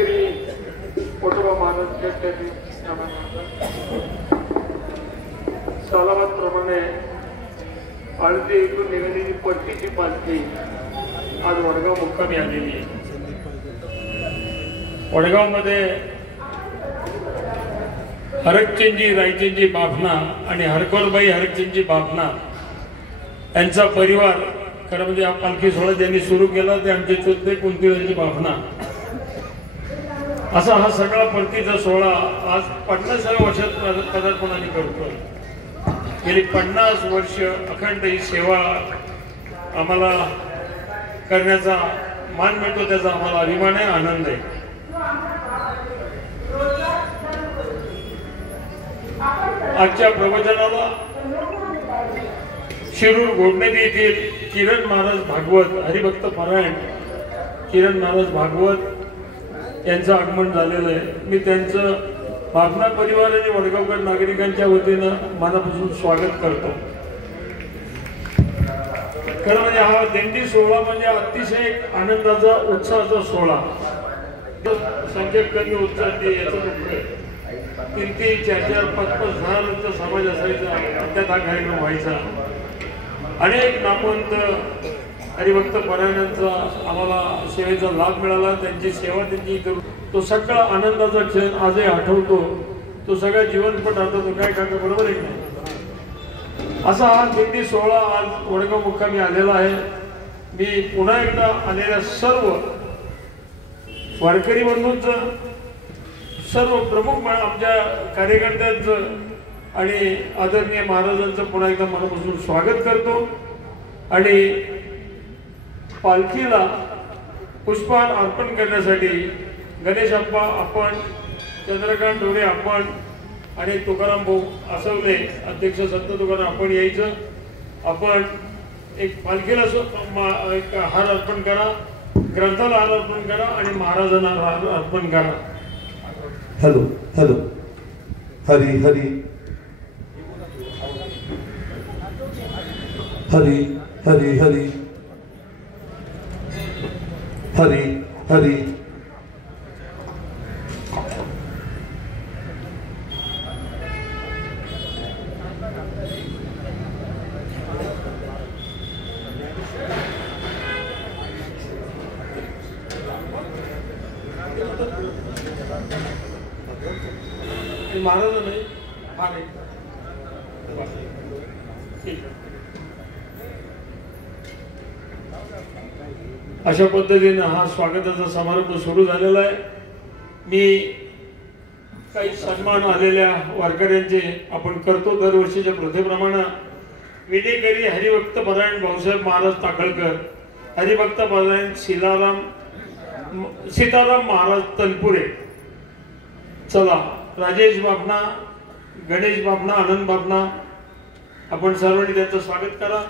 श्री पोटोबा महाराज सालाबादप्रमाणे आळंदी येथून निघालेली परतीची पालखी आज वडगाव मुक्कामी आलेली आहे. वडगाव मध्ये हरकचंदजी रायचंदजी बाफना आणि हरकोरबाई हरकचंदजी बाफना यांचा परिवार खरं म्हणजे हा पालखी सोहळा ज्यांनी सुरू केला ते आमचे चुलते कुंतीराजी बाफना. असा हा सगळा परतीचा सोहळा आज 50व्या वर्षात पदार्पणाने करतोय. गेली 50 वर्ष अखंड ही सेवा आम्हाला करण्याचा मान मिळतो, त्याचा आम्हाला अभिमान आहे, आनंद आहे. आजच्या प्रवचनाला शिरूर घोडनेरी येथील किरण महाराज भागवत हरिभक्त पारायण किरण महाराज भागवत यांचं आगमन झालेलं आहे. मी त्यांचं बाफना परिवार आणि वडगावकर नागरिकांच्या वतीनं मनापासून स्वागत करतो. खरं म्हणजे हा दिंडी सोहळा म्हणजे अतिशय एक आनंदाचा उत्साहाचा सोहळा. संख्या कमी उत्साह याचं 3-3, 4-4, 5-5, 10 लोकांचा समाज असायचा. त्यात हा कार्यक्रम व्हायचा. अनेक नामवंत हरिभक्त पारायणांचा आम्हाला सेवेचा लाभ मिळाला. त्यांची सेवा त्यांची करून तो सगळा आनंदाचा क्षण आजही आठवतो. तो सगळा जीवनपट आठवतो. काय काका बरोबर आहे नाही? असा हा दिंडी सोहळा आज वडगाव मुक्कामी आलेला आहे. मी पुन्हा एकदा आलेल्या सर्व वारकरी बंधूंचं, सर्व प्रमुख आमच्या कार्यकर्त्यांचं आणि आदरणीय महाराजांचं पुन्हा एकदा मनापासून स्वागत करतो. आणि पालखीला पुष्पहार अर्पण करण्यासाठी गणेश अप्पा आपण, चंद्रकांत ढोरे आपण आणि तुकाराम भाऊ आसवले अध्यक्ष संत तुकाराम आपण यायचं. आपण एक पालखीला एक हार अर्पण करा, ग्रंथाला हार अर्पण करा आणि महाराजांना हार अर्पण करा. हॅलो हॅलो हरी हरी हरी हरी हरी हरी हरी महाराज नाही. अशा पद्धतीने हा स्वागताचा समारंभ सुरू झालेला आहे. मी काही सन्मान आलेल्या वारकऱ्यांचे आपण करतो दरवर्षीच्या प्रथेप्रमाणे. विनेकरी हरिभक्त पारायण भाऊसाहेब महाराज टाकळकर, हरिभक्त पारायण सीताराम महाराज तनपुरे. चला, राजेश बाफना, गणेश बाफना, आनंद बाफना, आपण सर्वांनी त्यांचं स्वागत करा.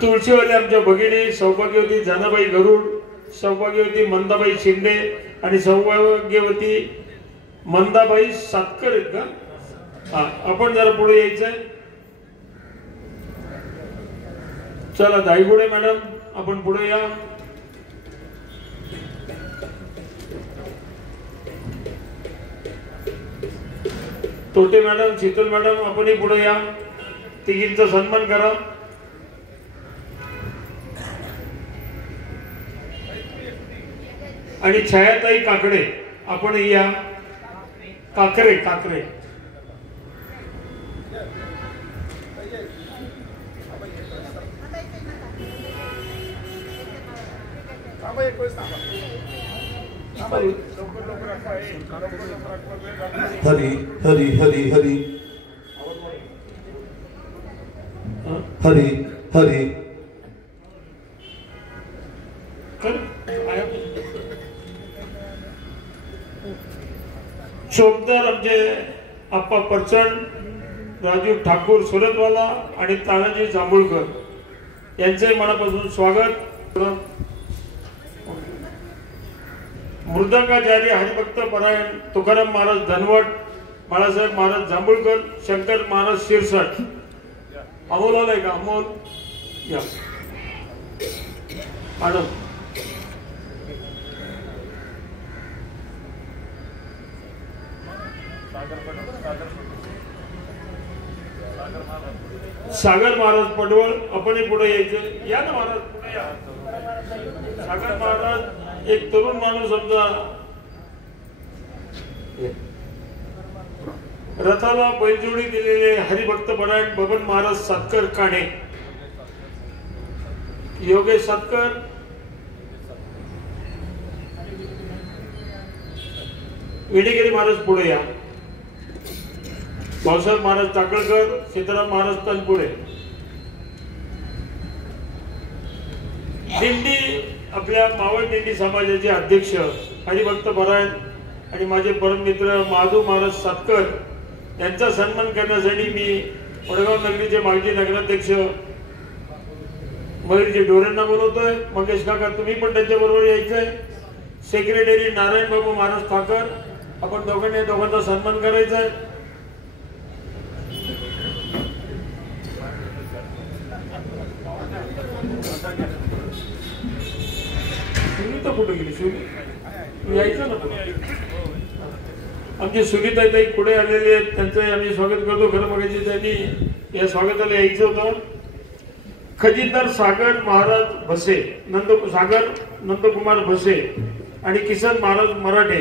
तुळशीवाली आमच्या भगिनी सौभाग्यवती जनाबाई गरुड, सौभाग्यवती मंदाबाई शिंदे आणि सौभाग्यवती मंदाबाई सातकर आहेत का? हा, आपण जरा पुढे यायचंय. चला, दाईगुडे मॅडम आपण पुढे या. तोटे मॅडम, शीतल मॅडम आपणही पुढे या. तिघींचा सन्मान करा. आणि छायाताई काकडे आपण या. काकरे काकरे हरी हरी हरी हरी हरी हरी शोभदार आमचे आप्पा परचण, राजू ठाकूर सुरतवाला आणि तानाजी जांभूळकर यांचे मनापासून स्वागत. मृदंगाचार्य हरिभक्त परायण तुकाराम महाराज धनवट, बाळासाहेब महाराज जांभूळकर, शंकर महाराज शिरसट अमोल आलाय का? अमोल या आनंद. सागर महाराज पडवळ आपण पुढे यायचं. या ना महाराज पुढे या. सागर महाराज एक तरुण माणूस समजा रथाला बैलजोडी दिलेले हरिभक्त परायण बबन महाराज सातकर काणे, योगेश सातकर, विडेगिरी महाराज पुढे या. भाऊसाहेब महाराज टाकळकर, सीताराम महाराज तनपुरे. दिंडी आपल्या मावळ दिंडी समाजाचे अध्यक्ष हरिभक्त परायण आणि माझे परममित्र माधव महाराज सातकर यांचा सन्मान करण्यासाठी मी वडगाव नगरीचे माजी नगराध्यक्ष मयूरजी डोरेंना बोलवतोय. मंगेश काका तुम्ही पण त्यांच्या बरोबर यायचंय. सेक्रेटरी नारायण बाबू महाराज ठाकर, आपण दोघांचा सन्मान करायचा आहे. सुनीता कुठे गेली? सुनी यायचं ना. आमची सुनीताई पुढे आलेले आहेत, त्यांचं आम्ही स्वागत करतो. खरं बघायचे त्यांनी या स्वागताला यायचं होतं. खजिनदार सागर महाराज भसे, सागर नंदकुमार भसे आणि किसन महाराज मराठे.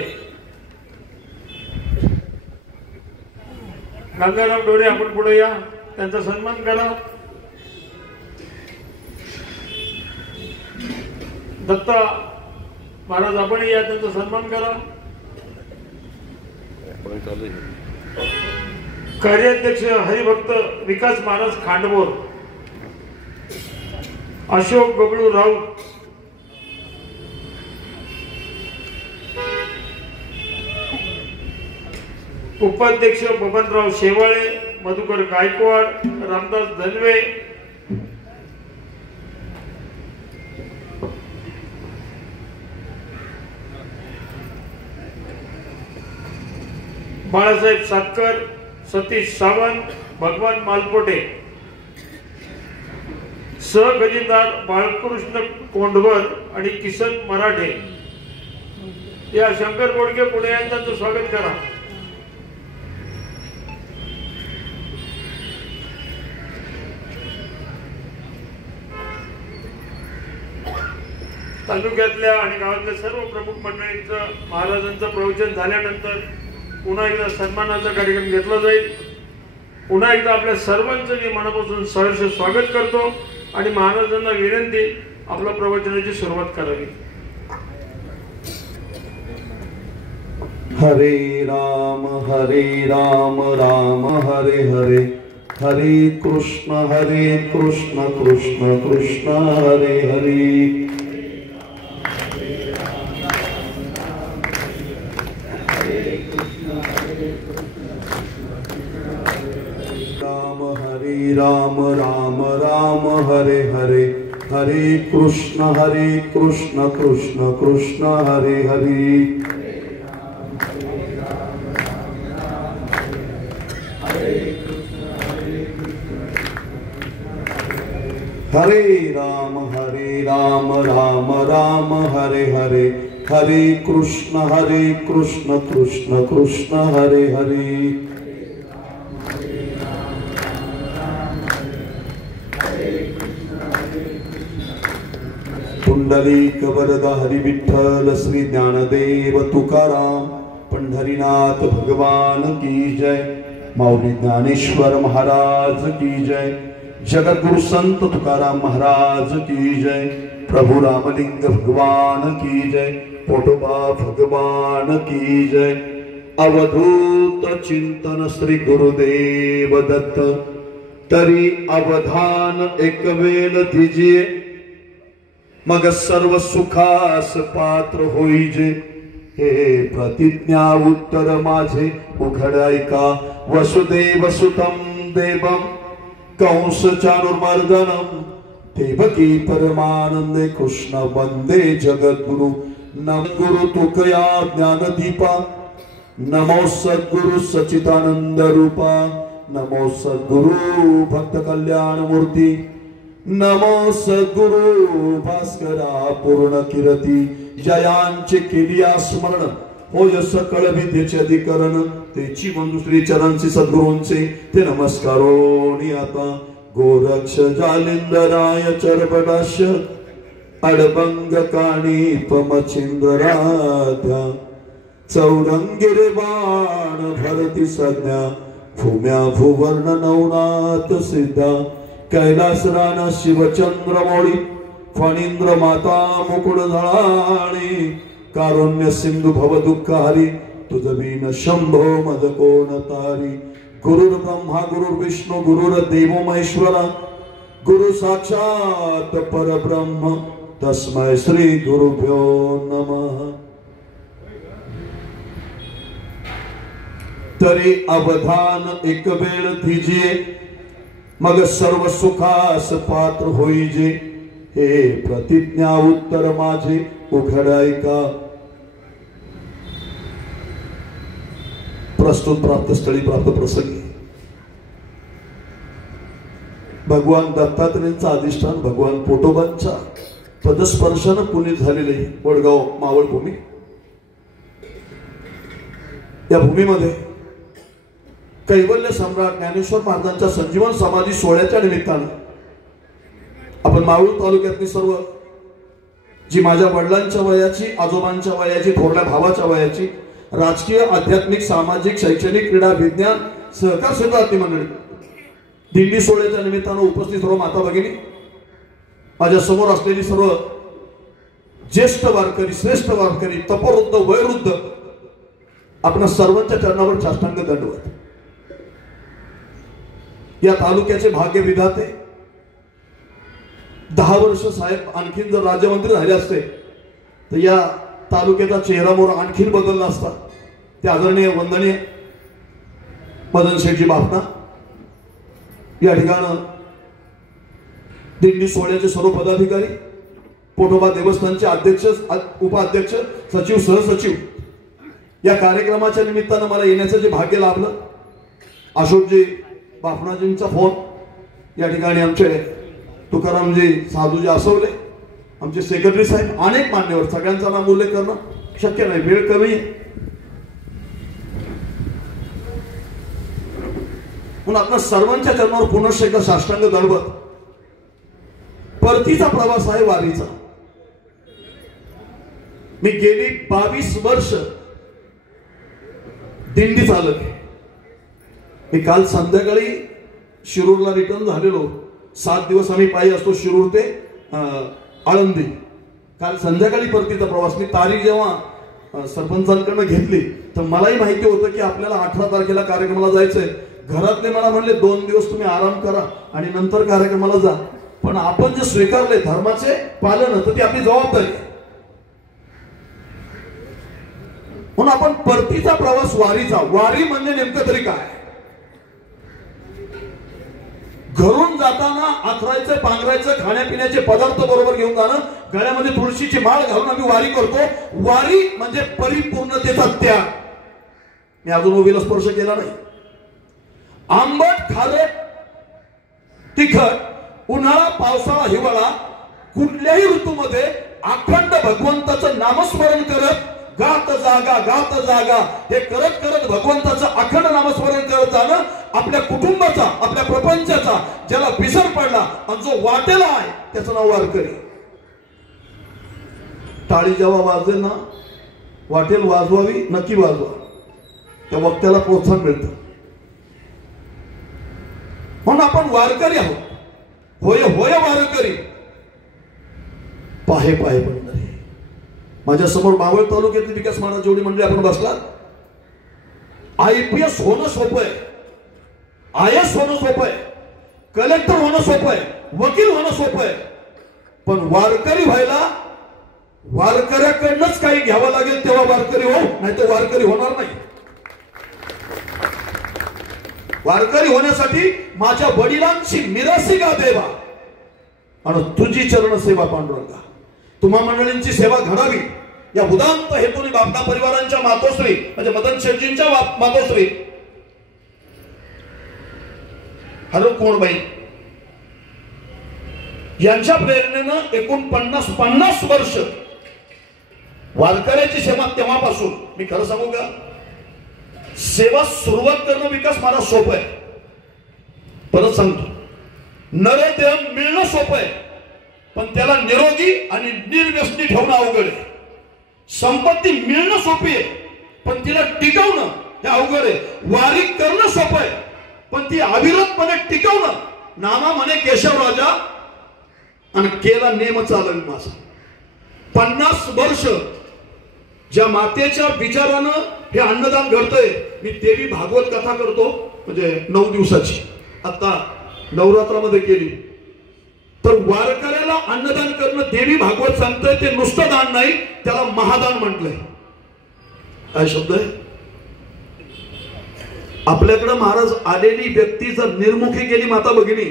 गंगाराम डोरे आपण पुढे या, त्यांचा सन्मान करा. दत्ता महाराज आपण या, त्यांचा सन्मान करा. कार्याध्यक्ष हरिभक्त विकास महाराज खांडबोर, अशोक बबलू राऊत, उपाध्यक्ष बबनराव शेवाळे, मधुकर गायकवाड, रामदास धनवे, बाळासाहेब सातकर, सतीश सावंत, भगवान मालपोटे. सहखजिनदार बाळकृष्ण कोंडवर आणि किसन मराठे. या शंकर गोडके पुढे यांचं स्वागत करा. तालुक्यातल्या आणि गावातल्या सर्व प्रमुख मंडळींचं महाराजांचं प्रवचन झाल्यानंतर पुन्हा एकदा सन्मानाचा कार्यक्रम घेतला जाईल. पुन्हा एकदा आपल्या सर्वांचं मी मनापासून सहर्ष स्वागत करतो आणि महाराजांना विनंती आपल्या प्रवचनाची सुरुवात करावी. हरे राम राम हरे हरे, हरे कृष्ण कृष्ण कृष्ण हरे हरे. राम राम हरे हरे, हरे कृष्ण कृष्ण कृष्ण हरे हरे. हरे राम राम हरे हरे, हरे कृष्ण कृष्ण हरे हरे. पुंडलिक वरद हरि विठ्ठल श्री ज्ञानदेव तुकाराम पंढरीनाथ भगवान की जय. माऊली ज्ञानेश्वर महाराज की जय. जगद्गुरु संत तुकाराम महाराज की जय. प्रभु रामलिंग भगवान की जय. पोटोबा भगवान की जय. अवधूत चिंतन श्री गुरुदेव दत्त, तरी अवधान एक वेळ दीजिए, मग सर्व सुखास पात्र होईजे. हे प्रतिज्ञा उत्तर माझे उघड ऐका. वसुदेव सुतम देवम कंस चाणूरमर्दनम, देवकी परमानंदे कृष्ण वंदे जगद्गुरु. नम गुरु तुकया ज्ञानदीपा, नमो सद्गुरु सच्चिदानंद रूपा. नमो सद्गुरु भक्त कल्याण मूर्ती, नमो सद्गुरु भास्करा पूर्ण कीर्ती, जयांचे केलिया स्मरण होय सकळ विद्येचे अधिकरण, तेची मंजुश्री चरणचे सद्गुरूंचे ते नमस्कारोनी आता गोरक्ष जालिंदराय चरपटाश अडबंग काणी पमचिंद्राध्या, चौरंगिरे बाण भरती संज्ञा, भूम्या भुवर्ण नवनाथ सिद्धा, कैलास राणा शिवचंद्रमौळी, फणींद्र माता मुकुड झळाणी, कारुण्य सिंधू भव दुःखहारी, तुझ बिन शंभो मद कोण तारी, गुरुर ब्रह्मा गुरुर विष्णू गुरुर देवो महेश्वरा, गुरु साक्षात परब्रह्म तस्मै श्री गुरुभ्यो नमः। तरी अवधान एक वेळ धीजे, मग सर्व सुखास पात्र होईजे, हे प्रतिज्ञा उत्तर माझे उघड ऐका। प्रस्तुत प्राप्त स्थळी प्राप्त प्रसंगी भगवान दत्तात्रेयांचा अधिष्ठान भगवान पोटोबांच्या पदस्पर्शानं पुनीत झालेले वडगाव मावळ भूमी, या भूमीमध्ये कैवल्य सम्राट ज्ञानेश्वर महाराजांच्या संजीवन समाधी सोहळ्याच्या निमित्तानं आपण मावळ तालुक्यातली सर्व जी माझ्या वडिलांच्या वयाची, आजोबांच्या वयाची, थोरल्या भावाच्या वयाची, राजकीय आध्यात्मिक सामाजिक शैक्षणिक क्रीडा विज्ञान सहकार क्षेत्रातली मंडळी, दिंडी सोहळ्याच्या निमित्तानं उपस्थित सर्व माता भगिनी, माझ्या समोर असलेली सर्व ज्येष्ठ वारकरी, श्रेष्ठ वारकरी, तपवृद्ध वयोवृद्ध, आपल्या सर्वांच्या चरणावर साष्टांग दंडवत। या तालुक्याचे भाग्य विधाते 10 वर्ष साहेब आणखीन जर राज्यमंत्री झाले असते तर या तालुक्याचा चेहरा मोर आणखीन बदलला असता। ते आदरणीय वंदनीय मदन शेठजी बापना या ठिकाणी दिंडी सोहळ्याचे सर्व पदाधिकारी, पोटोबा देवस्थानचे अध्यक्ष, उपाध्यक्ष, सचिव, सहसचिव, या कार्यक्रमाच्या निमित्तानं मला येण्याचं जे भाग्य लाभलं, अशोकजी बापनाजींचा फोन, या ठिकाणी आमचे तुकारामजी साधूजी आसवले, आमचे सेक्रेटरी साहेब, अनेक मान्यवर, सगळ्यांचा नाम उल्लेख करणं शक्य नाही, वेळ कमी आहे, म्हणून आपल्या सर्वांच्या चरणावर पुनश्च एकदा साष्टांग दंडवत। परतीचा प्रवास आहे वारीचा। मी गेली 22 वर्ष दिंडी चालक आहे। मी काल संध्याकाळी शिरूरला रिटर्न झालेलो, 7 दिवस आम्ही पायी असतो शिरूर ते आळंदी। काल संध्याकाळी परतीचा प्रवास। मी तारीख जेव्हा सरपंचांकडनं घेतली तर मलाही माहिती होतं की आपल्याला 18 तारखेला कार्यक्रमाला जायचंय। घरातले मला म्हणले 2 दिवस तुम्ही आराम करा आणि नंतर कार्यक्रमाला जा, पण आपण जे स्वीकारले धर्माचे पालन तर ती आपली जबाबदारी आहे। म्हणून आपण परतीचा प्रवास वारीचा, वारी म्हणजे नेमकं तरी काय? घरून जाताना आथरायचं, पांघरायचं, खाण्यापिण्याचे पदार्थ बरोबर घेऊन जाणं, गळ्यामध्ये तुळशीची माळ घालून आम्ही वारी करतो। वारी म्हणजे परिपूर्णतेचा त्याग। मी अजून ओवीला स्पर्श केला नाही। आंबट, खारट, तिखट, उन्हाळा, पावसाळा, हिवाळा, कुठल्याही ऋतूमध्ये अखंड भगवंताचं नामस्मरण करत गात जागा, गात जागा, हे करत करत भगवंताचं अखंड नामस्मरण करत जाणं आपल्या कुटुंबाचा, आपल्या प्रपंचाचा, ज्याला विसर पडला आणि जो वाटेला आहे त्याचं नाव वारकरी। टाळी जेव्हा वाजेल ना, वाटेल वाजवावी, नक्की वाजवा, त्या वक्त्याला प्रोत्साहन मिळतं। म्हणून आपण वारकरी आहोत। होय होय वारकरी, पाहे पाहे पंढरी। माझ्या समोर मावळ तालुक्यातील विकास महाराज जेवढी मंडळी आपण बसलात, IPS होणं सोपं आहे, IAS होणं सोपं आहे, कलेक्टर होणं सोपं आहे, वकील होणं सोपं आहे, पण वारकरी व्हायला वारकऱ्याकडनंच काही घ्यावं लागेल तेव्हा वारकरी हो, नाही तर वारकरी होणार नाही। वारकरी होण्यासाठी माझ्या वडिलांची मिरासी गा देवा आणि तुझी चरण सेवा पांडुरंगा। तुम्हा मंडळींची सेवा घडावी या उदात्त हेतूने बापना परिवारांच्या मातोश्री म्हणजे मदन शेठजींच्या मातोश्री हॅलो कोणबाई यांच्या प्रेरणेनं एकूण 50 वर्ष वारकऱ्याची सेवा तेव्हापासून मी खरं सांगू का सेवा सुरुवात करणं विकास मला सोपं आहे. परत सांगतो नरदेह मिळणं सोपं आहे पण त्याला निरोगी आणि निर्व्यसनी ठेवणं अवघड आहे. संपत्ती मिळणं सोपी आहे पण तिला टिकवणं हे अवघड आहे. वारी करणं सोपं आहे पण ती अविरतपणे टिकवणं नामा म्हणे केशव राजा आणि केला नेम चालन माझा. 50 वर्ष ज्या मातेच्या विचारानं हे अन्नदान घडतंय. मी देवी भागवत कथा करतो म्हणजे 9 दिवसाची आता नवरात्रामध्ये केली तर वारकऱ्याला अन्नदान करणं देवी भागवत सांगतंय ते नुसतं दान नाही त्याला महादान म्हटलंय. काय शब्द आहे आपल्याकडे महाराज आलेली व्यक्ती जर निर्मुखी गेली माता भगिनी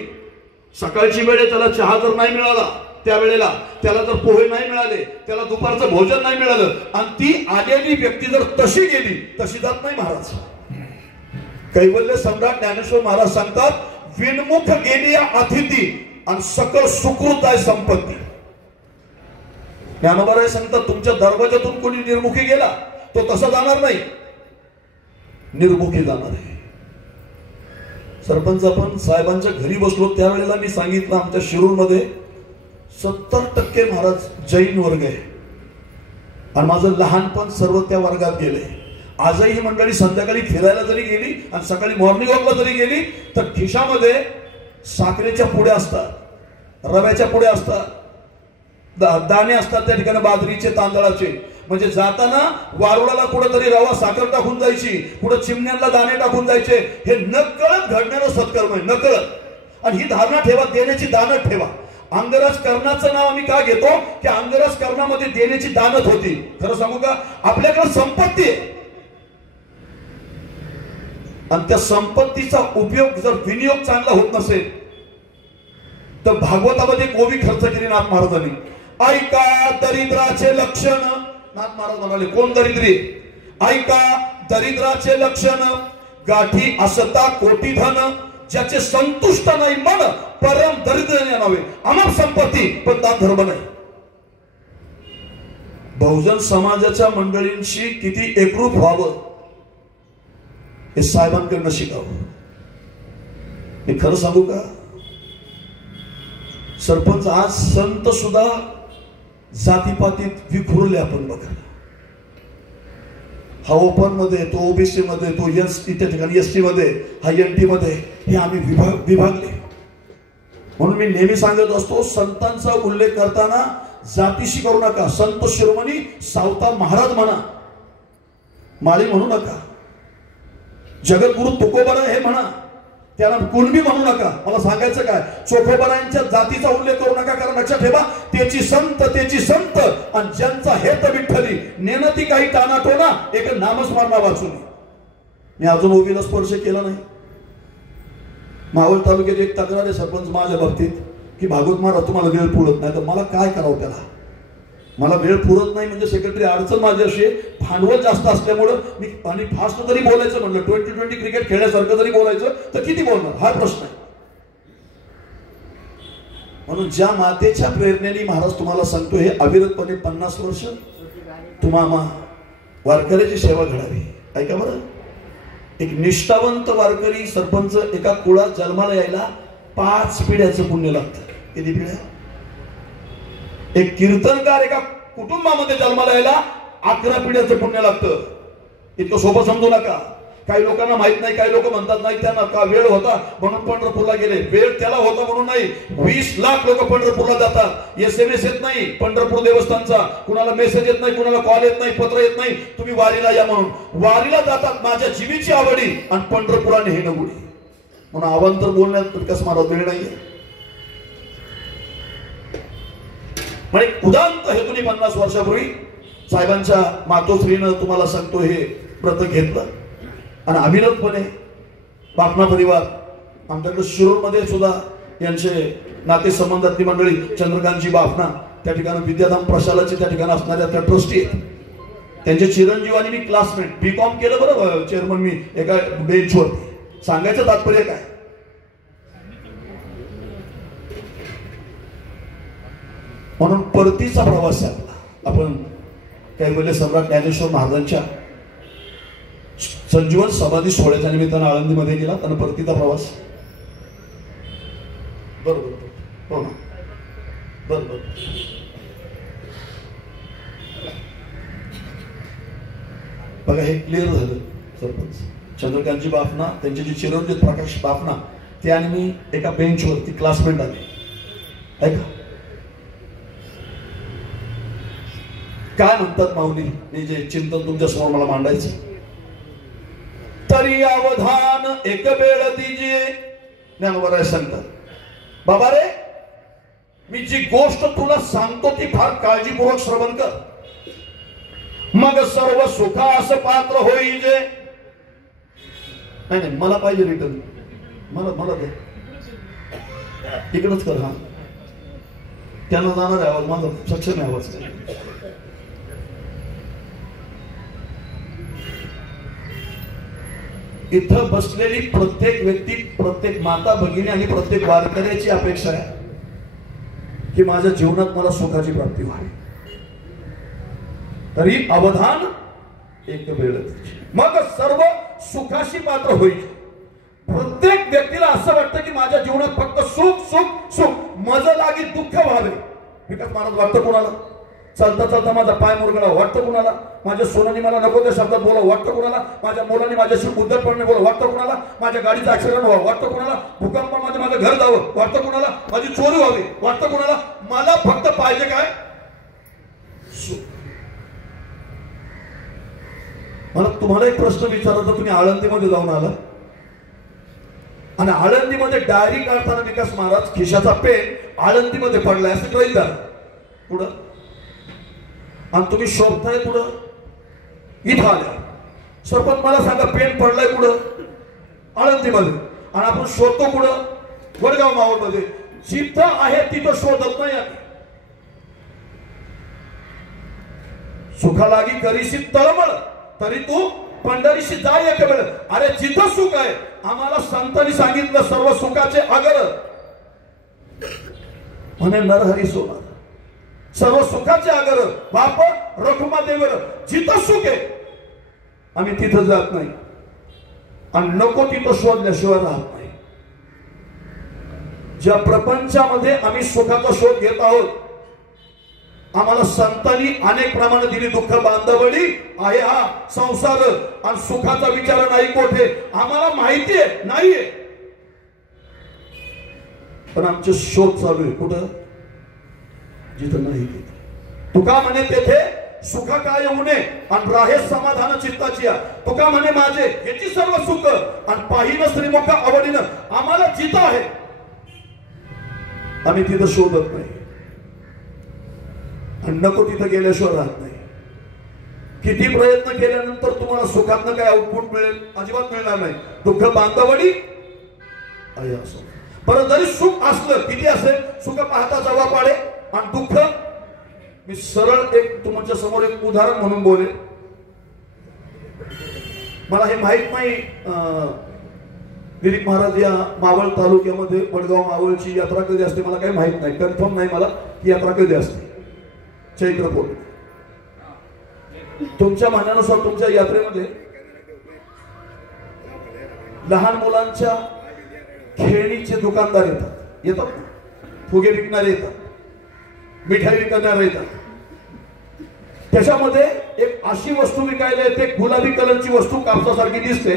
सकाळची वेळे त्याला चहा जर नाही मिळाला त्यावेळेला त्याला जर पोहे नाही मिळाले त्याला दुपारचं भोजन नाही मिळालं आणि ती आलेली व्यक्ती जर तशी गेली तशी जात नाही महाराज. कैवल्य सम्राट ज्ञानेश्वर महाराज सांगतात विनमुख गेली अतिथी आणि सकळ सुकृत आहे संपत्ती. ज्ञानोबा सांगतात तुमच्या दरवाजातून कोणी निर्मुखी गेला तो तसा जाणार नाही निर्मुखी जाणार आहे. सरपंच आपण साहेबांच्या घरी बसलो त्यावेळेला मी सांगितलं आमच्या शिरूरमध्ये 70% महाराज जैन वर्ग आहे आणि माझं लहानपण सर्व त्या वर्गात गेले. आजही ही मंडळी संध्याकाळी फिरायला जरी गेली आणि सकाळी मॉर्निंग वॉकला जरी गेली तर खिशामध्ये साखरेच्या पुड्या असतात रव्याच्या पुड्या असतात दाणे असतात त्या ठिकाणी बाजरीचे तांदळाचे म्हणजे जाताना वारुळाला कुठेतरी रवा साखर टाकून जायची कुठं चिमण्यांना दाणे टाकून जायचे. हे नकळत घडणारं सत्कर्म आहे नकळत. आणि ही धारणा ठेवा देण्याची दानत ठेवा. अंगराज कर्णाचं नाव आम्ही का घेतो की अंगराज कर्णामध्ये देण्याची दानत होती. खरं सांगू का आपल्याकडे संपत्ती आहे आणि त्या संपत्तीचा उपयोग जर विनियोग चांगला होत नसेल तर भागवतामध्ये गोवी खर्च केली नाथ महाराजांनी. ऐका दरिद्राचे लक्षण नाथ महाराज म्हणाले कोण दरिद्री ऐका दरिद्राचे लक्षण गाठी असता कोटी धन ज्याचे संतुष्ट नाही मन परम दरिद्र नावे अमर संपत्ती पण दान धर्म नाही. बहुजन समाजाच्या मंडळींशी किती एकरूप व्हावं हे साहेबांकडनं शिकावं. मी खरं सांगू का सरपंच आज संत सुद्धा जातीपातीत विखुरले आपण बघा. हा ओपन मध्ये तो ओबीसी मध्ये तो इथे ठिकाणी एसटी मध्ये हा एनटी मध्ये हे आम्ही विभागले. म्हणून मी नेहमी सांगत असतो संतांचा उल्लेख करताना जातीशी करू नका. संत शिरोमणी सावता महाराज म्हणा माळी म्हणू नका. जगद्गुरु तुकोबरा हे म्हणा त्याला कुणबी म्हणू नका. मला सांगायचं काय चोखोबरायांच्या जातीचा उल्लेख करू नका कारण लक्षात ठेवा त्याची संत आणि ज्यांचा हेत विठ्ठली नेणती काही टाणाटोना एक नामस्मरणा वाचून. मी अजून ओबीला स्पर्श केला नाही. मावळ तालुक्यात एक तक्रार आहे सरपंच माझ्या बाबतीत की भागवत महाराज तुम्हाला वेळ पुरत नाही तर मला काय करावं त्याला. मला वेळ पुरत नाही म्हणजे सेक्रेटरी अडचण माझी अशी भांडवल जास्त असल्यामुळं मी आणि फास्ट जरी बोलायचं म्हणलं 20-20 क्रिकेट खेळण्यासारखं जरी बोलायचं तर किती बोलणार हा प्रश्न आहे. म्हणून ज्या मातेच्या प्रेरणेने महाराज तुम्हाला सांगतो हे अविरतपणे 50 वर्ष तुम्हाला वारकऱ्याची सेवा घडावी. ऐका बरं एक निष्ठावंत वारकरी सरपंच एका कुळात जन्माला यायला 5 पिढ्याचं पुण्य लागतं. किती पिढ्या. एक कीर्तनकार एका कुटुंबामध्ये जन्माला यायला 11 पिढ्याचं पुण्य लागतं. इतकं सोपं समजू नका. काही लोकांना माहित नाही. काही लोक म्हणतात नाही त्यांना का वेळ होता म्हणून पंढरपूरला गेले. वेळ त्याला होता म्हणून नाही. 20 लाख लोक पंढरपूरला जातात. SMS येत नाही पंढरपूर देवस्थानचा कुणाला मेसेज येत नाही कुणाला कॉल येत नाही पत्र येत नाही तुम्ही वारीला या म्हणून. वारीला जातात माझ्या जीवीची आवडी आणि पंढरपुराने हे नगुडी म्हणून अवांतर बोलण्यात विकास महाराज वेळ नाहीये. म्हणजे उदांत हेतूने 50 वर्षापूर्वी साहेबांच्या मातोश्रीनं तुम्हाला सांगतो हे व्रत घेतलं आणि अविरतपणे बापना परिवार आमच्याकडे शिरूरमध्ये सुद्धा यांचे नातेसंबंधातली मंडळी चंद्रकांतजी बापना त्या ठिकाणी विद्याधाम प्रशालाचे त्या ठिकाणी असणाऱ्या त्या ट्रस्टी आहेत. त्यांचे चिरंजीव आणि मी क्लासमेट BCom केलं बरं चेअरमन मी एका बेंचवर. सांगायचं तात्पर्य काय म्हणून परतीचा प्रवास आहे आपला. आपण कैवल्य सम्राट ज्ञानेश्वर महाराजांच्या संजीवन समाधी सोहळ्याच्या निमित्तानं आळंदीमध्ये गेला. त्यानं परतीचा प्रवास. बरोबर हो ना, बरोबर. बघा हे क्लिअर झालं. सरपंच चंद्रकांतजी बाफना, त्यांचे जे चिरंजीव प्रकाश बाफना, ते आणि मी एका बेंचवरती क्लासमेट आले. ऐका काय म्हणतात माऊली, मी जे चिंतन तुमच्या समोर मला मांडायचं. तरी अवधान एक वेळ दीजिए. ज्ञानोबा सांगतात, बाबा रे मी जी गोष्ट तुला सांगतो ती फार काळजीपूर्वक श्रवण कर, मग सर्व सुखास पात्र होईजे. नाही मला पाहिजे रिटर्न, मला दे इकडंच कर. हा त्यांना जाणार आहे आवाज, माझा सक्षम आहे आवाज. इथं बसलेली प्रत्येक व्यक्ती, प्रत्येक माता भगिनी आणि प्रत्येक वारकऱ्याची अपेक्षा आहे की माझ्या जीवनात मला सुखाची प्राप्ती व्हावी. तरी अवधान एक वेळ मग सर्व सुखाशी पात्र होईल. प्रत्येक व्यक्तीला असं वाटतं की माझ्या जीवनात फक्त सुख सुख सुख, मज लागी दुःख व्हावे. विकास महाराज वाटतं कोणाला, चालता चालता माझा पाय मुरगळा वाटतं कोणाला, माझ्या सोनाने मला नको त्या शब्दात बोला वाटतं कोणाला, माझ्या मुलाने माझ्याशी उद्धटपणे बोला वाटतं कोणाला, माझ्या गाडीचं ऍक्सिडेंट व्हावं वाटतं कोणाला, भूकंपामध्ये माझं घर जावं वाटतं कोणाला, माझी चोरी व्हावी वाटतं कोणाला. मला फक्त पाहिजे काय, सुख. मला तुम्हाला एक प्रश्न विचारायचा, तुम्ही आळंदीमध्ये जाऊन आला आणि आळंदीमध्ये डायरी काढताना विकास महाराज खिशाचा पेन आळंदीमध्ये पडलाय असं कळलं झालं पुढं, आणि तुम्ही शोधताय पुढं इथं आल्या. सरपंच मला सांगा पेन पडलाय पुढं आळंदीमध्ये आणि आपण शोधतो पुढं वडगाव मावळमध्ये. जिथं आहे तिथं शोधत नाही. सुखालागी करीशी तळमळ तरी तू पंढरीशी जाय एक वेळ. अरे जिथं सुख आहे, आम्हाला संतांनी सांगितलं सर्व सुखाचे अगर म्हणे नरहरी सोनार, सर्व सुखाचे अगर बाप रखुमा देवर. जिथं सुख आहे आम्ही तिथं जात नाही आणि नको तिथं शोधल्याशिवाय राहत नाही. ज्या प्रपंचामध्ये आम्ही सुखाचा शोध घेत आहोत, आम्हाला संतांनी अनेक प्रमाणे दिली. दुःख बांधवडी आहे हा संसार आणि सुखाचा विचार नाही कोठे. आम्हाला माहिती आहे नाहीये, पण आमचे शोध चालू आहे कुठं, जिथं नाही तिथे. तुका म्हणे तेथे सुख काय उणे आणि राहे समाधान चित्ताची. तुका म्हणे माझे याची सर्व सुख आणि पाहिन श्रीमुख आवडीनं. आम्हाला जिथं आहे आम्ही तिथं शोधत नाही आणि नको तिथं गेल्याशिवाय राहत नाही. किती प्रयत्न केल्यानंतर तुम्हाला सुखातनं काय आउटपुट मिळेल, अजिबात मिळणार नाही. दुःख बांधवडी आहे असं. परत जरी सुख असलं किती असेल, सुख पाहता जवा पाडे आणि दुःख. मी सरळ एक तुमच्या समोर एक उदाहरण म्हणून बोले. मला हे माहित नाही दिलीप महाराज या मावळ तालुक्यामध्ये वडगाव मावळची यात्रा कधी असते मला काही माहित नाही, कन्फर्म नाही मला की यात्रा कधी असते. चैत्र पौर्णिमा. तुमच्या म्हणण्यानुसार तुमच्या यात्रेमध्ये लहान मुलांच्या खेळणीचे दुकानदार येतात ना, फुगे विकणारे येतात, मिठाई विकणारे येतात. त्याच्यामध्ये एक अशी वस्तू विकायला येते, गुलाबी कलरची वस्तू कापसासारखी दिसते,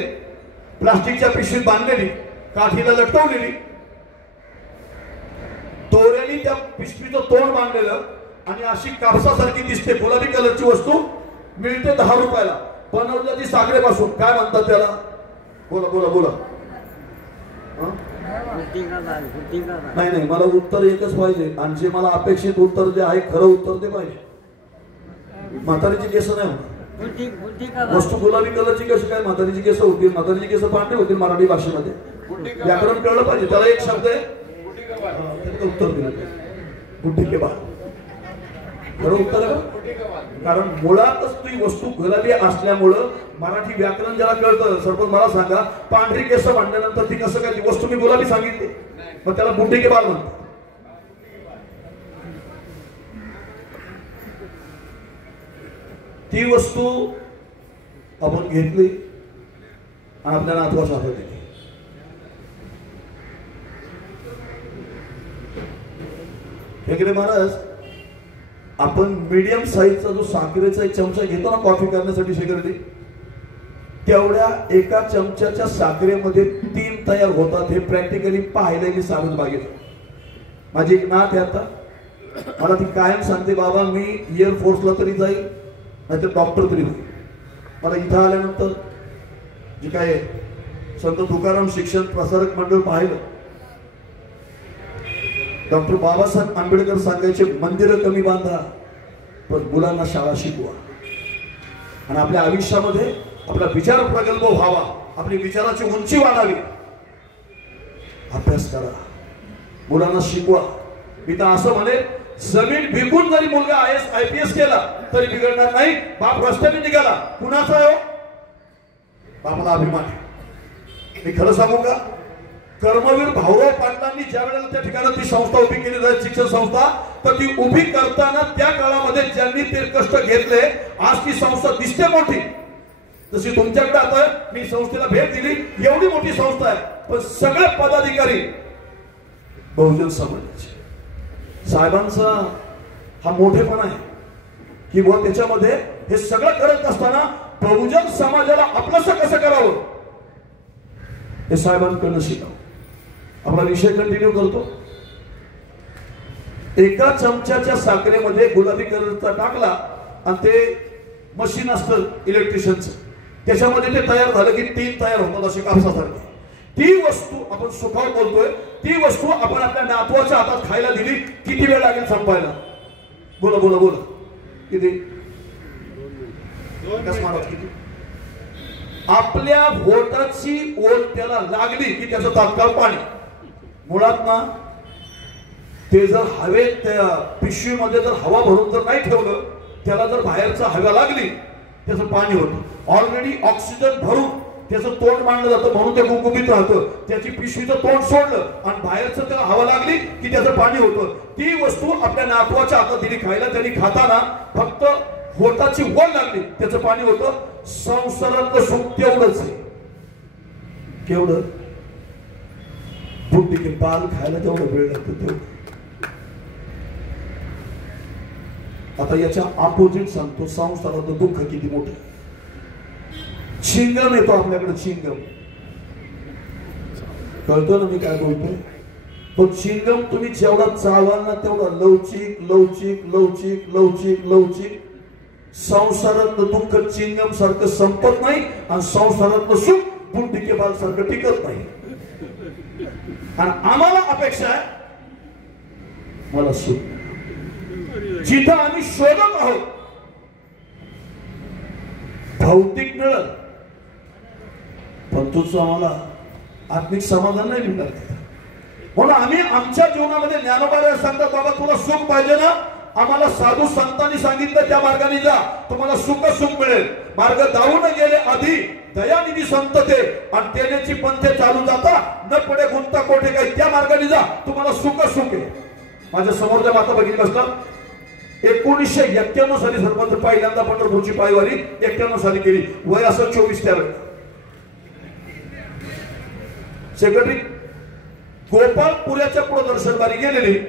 प्लास्टिकच्या पिशवीत बांधलेली, काठीला लटकवलेली, दोऱ्याने त्या पिशवीचं तोंड बांधलेलं आणि अशी कापसासारखी दिसते गुलाबी कलरची वस्तू. मिळते 10 रुपयाला, बनवली ती साखरेपासून. काय म्हणतात त्याला, बोला बोला बोला. नाही मला उत्तर एकच पाहिजे आणि जे मला अपेक्षित उत्तर जे आहे खरं उत्तर ते पाहिजे. म्हातारीची केस नाही होणार, वस्तू गुलाबी कलरची कशी काय म्हातारीची केस होतील, म्हातारीची केस पांढरी होतील मराठी भाषेमध्ये. व्याकरण कळलं पाहिजे. त्याला एक शब्द आहे उत्तर दिलं पाहिजे, बुद्धी के बाद. खरं उत्तर आहे, कारण मुळातच ती वस्तू गुलाबी असल्यामुळं मराठी व्याकरण ज्याला कळतं. सरपंच मला सांगा, पांढरी केस म्हणल्यानंतर ती कसं काय, ती वस्तू मी गुलाबी सांगितली, मग त्याला बुद्धी के बाद म्हणतात. ती वस्तू आपण घेतली आणि आपल्या नातवाच्या हातात दिली. हेगडे महाराज, आपण मीडियम साईजचा जो साखरेचा एक चमचा घेतो ना कॉफी करण्यासाठी शेगडी, तेवढ्या एका चमच्याच्या साखरेमध्ये 3 तयार होतात. हे प्रॅक्टिकली पाहिलंय मी सारूज बागेत. माझी एक नात आहे आता, मला ती कायम सांगते, बाबा मी एअरफोर्सला तरी जाईल नाहीतर डॉक्टर तरी होईल. मला इथं आल्यानंतर जे काय संत तुकाराम शिक्षण प्रसारक मंडळ पाहिलं, डॉक्टर बाबासाहेब आंबेडकर सांगायचे, मंदिरं कमी बांधा पण मुलांना शाळा शिकवा. आणि आपल्या आयुष्यामध्ये आपला विचार प्रगल्भ व्हावा, आपली विचाराची उंची वाढावी. अभ्यास करा, मुलांना शिकवा. मी तर असं म्हणे, जमीन विकून जरी मुलगा IAS IPS केला तरी बिघडणार नाही. बाप रस्त्याने निघाला, कुणाचा आहे हो? बापाला अभिमान आहे. मी खरं सांगू का, कर्मवीर भाऊराव पाटलांनी ज्या वेळेला त्या ठिकाणी ती संस्था उभी केली जाते, शिक्षण संस्था, तर ती उभी करताना त्या काळामध्ये ज्यांनी ते कष्ट घेतले, आज ती संस्था दिसते मोठी. जशी तुमच्याकडे आता मी संस्थेला भेट दिली, एवढी मोठी संस्था आहे, पण सगळे पदाधिकारी बहुजन समाजाचे. साहेबांचा हा मोठेपणा आहे की व त्याच्यामध्ये हे सगळं करत असताना बहुजन समाजाला आपलंसं कसं करावं हे साहेबांकडनं शिकावं. आपला विषय कंटिन्यू करतो. एका चमच्याच्या साखरेमध्ये गुलाबी कलरचा टाकला आणि ते मशीन असतं इलेक्ट्रिशियनचं, त्याच्यामध्ये ते तयार झालं की 3 तयार होतात असे कापसासारखे. ती वस्तू आपण सुखावर बोलतोय, ती वस्तू आपण आपल्या नातवाच्या हातात खायला दिली, किती वेळ लागेल संपायला? बोला बोला बोला, किती? आपल्या बोटाची ओढ त्याला लागली की त्याचं तात्काळ पाणी. मुळात ना ते जर हवेत त्या पिशवीमध्ये जर हवा भरून जर नाही ठेवलं, त्याला जर बाहेरचा हवा लागली त्याचं पाणी होतं. ऑलरेडी ऑक्सिजन भरून त्याचं तोंड मांडलं जातं म्हणून ते गुबगुबीत राहतं. त्याची पिशवीचं तोंड सोडलं आणि बाहेरचं त्याला हवा लागली की त्याचं पाणी होतं. ती वस्तू आपल्या नातवाच्या हातात दिली खायला, त्यांनी खाताना फक्त बोटाची ओढ लागली त्याचं पाणी होतं. संसारातलं सुख तेवढंच आहे. केवढं? बुद्धी के पाल खायला तेवढं वेळ लागतो तेवढं. आता याच्या अपोजिट सांगतो, संसारातलं दुःख किती मोठं. चिंगम येतो आपल्याकडे, चिंगम. कळतो ना मी काय बोलतोय? तो चिंगम तुम्ही जेवढा चावाल ना तेवढा लवचिक लवचिक लवचिक लवचिक लवचिक. संसारातलं दुःख चिंगम सारखं संपत नाही आणि संसारातलं सुख बुद्धी के बाल सारखं टिकत नाही. आणि आम्हाला अपेक्षा आहे मला सुख, जिथं आम्ही शोधत आहोत भौतिक मिळत, पण तुझं आम्हाला आत्मिक समाधान नाही मिळत. म्हणून आम्ही आमच्या जीवनामध्ये ज्ञानोबा सांगतात, बाबा तुला सुख पाहिजे ना, आम्हाला साधू संतांनी सांगितलं त्या मार्गाने जा, तुम्हाला सुख मिळेल. मार्ग दावून गेले आधी दयानिधी संत ते, आणि तेनेची पंथे चालू जाता न पडे गुंता कोठे काही, त्या मार्गाने जा, तुम्हाला सुख आहे. माझ्या समोरच्या माता भगिनी बसतात. 1991 साली सरपंच पहिल्यांदा पंढरपूरची पायवारी 91 साली केली. वय असं 24 त्यावेळेला. सेक्रेटरी गोपाळपुऱ्याच्या पुढे दर्शनबारी गेलेली.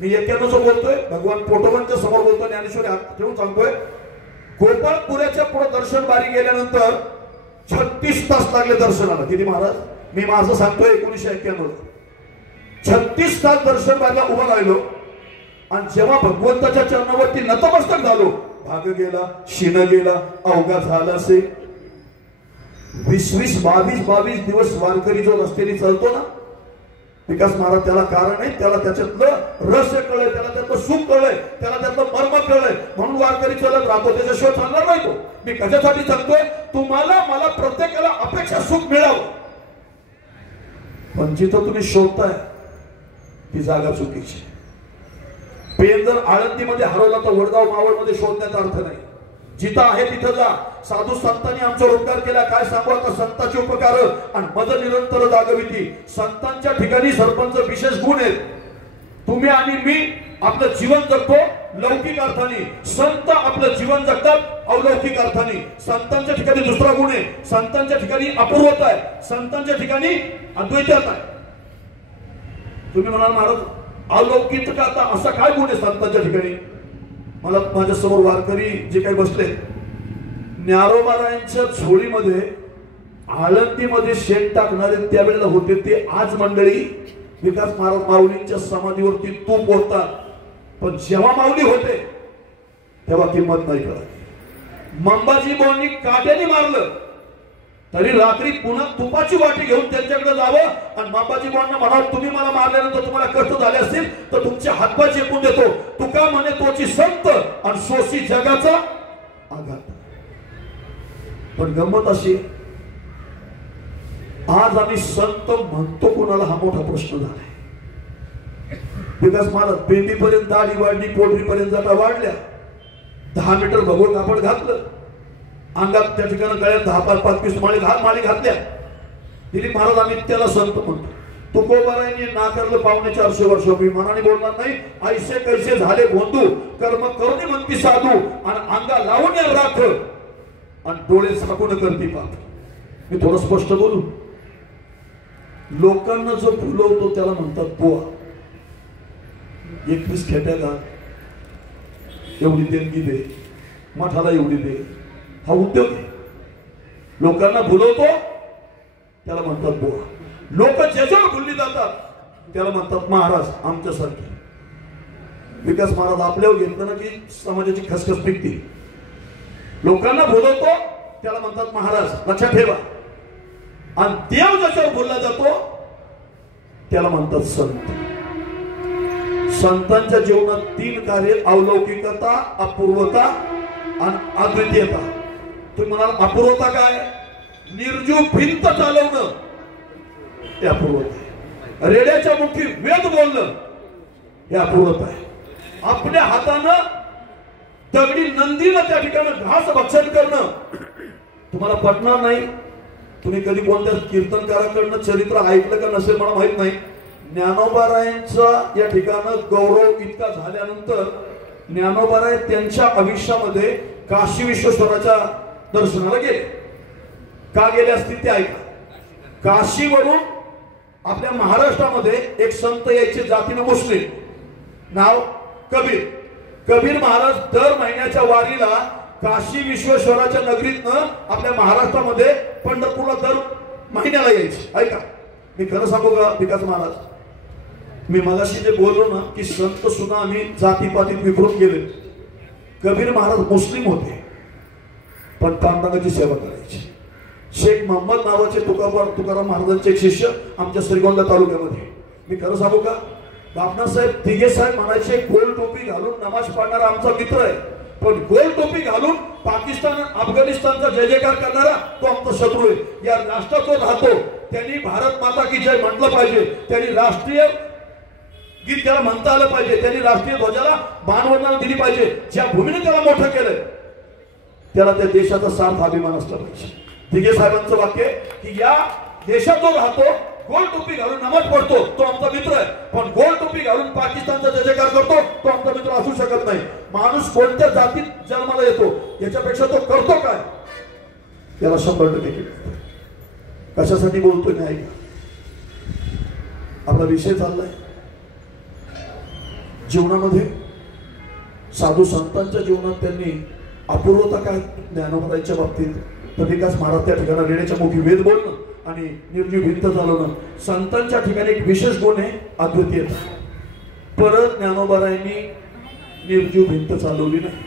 मी 91 बोलतोय, भगवान पोटोबांच्या समोर बोलतोय, ज्ञानेश्वरी हात ठेवून सांगतोय. गोपाळपुऱ्याच्या पुढे दर्शनबारी गेल्यानंतर 36 तास लागले दर्शनाला. किती महाराज? मी माझं सांगतोय 1991. 36 तास दर्शनबारीला उभं राहिलो आणि जेव्हा भगवंताच्या चरणावरती नतमस्तक झालो, भाग गेला, शिन गेला, अवघा झाला असे. 20 22 दिवस वारकरी जो रस्त्याने चालतो ना, विकास महाराज त्याला कारण आहे, त्याला त्याच्यातलं रहस्य कळलंय, त्याला त्यातलं सुख कळलंय, त्याला त्यातलं मर्म कळलंय, म्हणून वारकरी चालत राहतो. त्याच्याशिवाय चालणार नाही तो. मी कशासाठी सांगतोय? तुम्हाला मला प्रत्येकाला अपेक्षा सुख मिळावं, पण जिथं तुम्ही शोधताय ती जागा चुकीची. पेन जर आळंदीमध्ये हरवला तर वडगाव मावळमध्ये शोधण्याचा अर्थ नाही. जिथं आहे तिथं जा. साधू संतांनी आमचा उपकार केला, काय सांगू आता, संतांचे उपकार आणि मज निरंतर जागविती. संतांच्या ठिकाणी सरपंच विशेष गुण आहेत. तुम्ही आणि मी आपलं जीवन जगतो लौकिक अर्थाने, संत आपलं जीवन जगतात अलौकिक अर्थाने. संतांच्या ठिकाणी दुसरा गुण आहे, संतांच्या ठिकाणी अपूर्वता आहे, संतांच्या ठिकाणी अद्वैतता आहे. तुम्ही म्हणाल महाराज अलौकिकता असा काय गुण आहे संतांच्या ठिकाणी? मला माझ्या समोर वारकरी जे काही बसले, ज्ञानोबारायांच्या झोळीमध्ये आळंदीमध्ये शेण टाकणारे त्यावेळेला होते ते आज मंडळी विकास महाराज माऊलींच्या समाधीवरती तूप होतात. पण जेव्हा माऊली होते तेव्हा किंमत नाही कळत. मंबाजी बोंनी काट्याने मारलं तरी रात्री पुन्हा तुपाची वाटी घेऊन त्यांच्याकडे जावं आणि मंबाजी बोंना म्हणावं तुम्ही मला मारल्यानंतर तुम्हाला कष्ट झाले असतील तर तुमचे हातपाय चेपून देतो. तुका म्हणे तोची संत आणि सोशी जगाचा आघात. पण गंमत अशी आज आम्ही संत म्हणतो कोणाला हा मोठा प्रश्न झालाय. विकास महाराज पेंडीपर्यंत दाढी वाढली, पोटरीपर्यंत जाता वाढल्या, 10 मीटर भगोळ कापड घातलं, अंगात त्या ठिकाणी गळ्यात 10-5 पीस माळी घातल्या. दिलीप महाराज आम्ही त्याला संत म्हणतो. तुकोबारायांनी नाकारलं 450 वर्ष. मी मनाने बोलणार नाही. ऐसे कैसे झाले भोंदू कर्म करुणी म्हणती साधू आणि अंगा लावून या राख आणि डोळे झाकून करती पाप. मी थोडं स्पष्ट बोलू. लोकांना जो फुलवतो त्याला म्हणतात पोहा. 21 खेट्या घाल, एवढी देणगी दे, मठाला एवढी दे, हा उद्योग आहे. लोकांना भुलवतो त्याला म्हणतात पोहा. लोक ज्याच्यावर भुलली जातात त्याला म्हणतात महाराज आमच्यासारखे. विकास महाराज आपल्यावर घेतलं ना की समाजाची खसखस पिकते. लोकांना भुलवतो त्याला म्हणतात महाराज, लक्षात ठेवा. आणि देव ज्याच्यावर बोलला जातो त्याला म्हणतात संत. संतांच्या जीवनात 3 कार्य: अलौकिकता, अपूर्वता आणि अद्वितीयता. तुम्ही म्हणाल अपूर्वता काय? निर्जीव भिंत चालवणं ते अपूर्वता आहे. रेड्याच्या मुखी वेद बोलणं हे अपूर्वता आहे. आपल्या हातानं दगडी नंदीनं त्या ठिकाणी घास भक्षण करणं तुम्हाला पटणार नाही. तुम्ही कधी कोणत्या कीर्तनकाराकडनं चरित्र ऐकलं का नसेल मला माहित नाही. ज्ञानोबारायांचा या ठिकाणी गौरव इतका झाल्यानंतर ज्ञानोबाराय त्यांच्या आयुष्यामध्ये काशी विश्वेश्वराच्या दर्शनाला गेले. का गेले असतील ते ऐका. काशीवरून आपल्या महाराष्ट्रामध्ये एक संत यायचे, जातीनं मुस्लिम, नाव कबीर. कबीर महाराज दर महिन्याच्या वारीला काशी विश्वेश्वराच्या नगरीतनं आपल्या महाराष्ट्रामध्ये पंढरपूरला दर महिन्याला यायचे. ऐका, मी खरं सांगू का विकास महाराज, मी मगाशी जे बोललो ना की संत सुद्धा आम्ही जातीपातीत विखरून गेले. कबीर महाराज मुस्लिम होते पण पांडुरंगाची सेवा करायचे. शेख मोहम्मद नावाचे तुकाराम महाराजांचे एक शिष्य आमच्या श्रीगोंदा तालुक्यामध्ये. मी खरं सांगू का, बापनासाहेब तिघे साहेब म्हणायचे गोल टोपी घालून नमाज पाडणारा आमचा मित्र आहे, पण गोल टोपी घालून पाकिस्तान अफगाणिस्तानचा जय जयकार करणारा तो आमचा शत्रू आहे. या राष्ट्रात जो राहतो त्यांनी भारत माता की जय म्हटलं पाहिजे, त्यांनी राष्ट्रीय गीत त्याला म्हणता आलं पाहिजे, त्यांनी राष्ट्रीय ध्वजाला बाणवंदना दिली पाहिजे. ज्या भूमीने त्याला मोठं केलंय त्याला त्या देशाचा सार्थ अभिमान असला पाहिजे. दिघे साहेबांचं वाक्य की या देशात जो राहतो गोल टोपी घालून नमाज पडतो तो आमचा मित्र आहे, पण गोल टोपी घालून पाकिस्तानचा जय जयकार करतो तो आमचा मित्र असू शकत नाही. माणूस कोणत्या जातीत जन्माला येतो याच्यापेक्षा तो करतो काय त्याला 100% कशासाठी बोलतोय नाही. आपला विषय चाललाय जीवनामध्ये साधू संतांच्या जीवनात त्यांनी अपूर्वता काय ज्ञानोबारायांच्या बाबतीत. तर विकास महाराज त्या ठिकाणी रेड्याच्या मुखी वेद बोलणं आणि निर्जीव भिंत चालवणं. संतांच्या ठिकाणी एक विशेष गुण आहे अद्वितीयता. परत ज्ञानोबारायांनी निर्जीव भिंत चालवली नाही,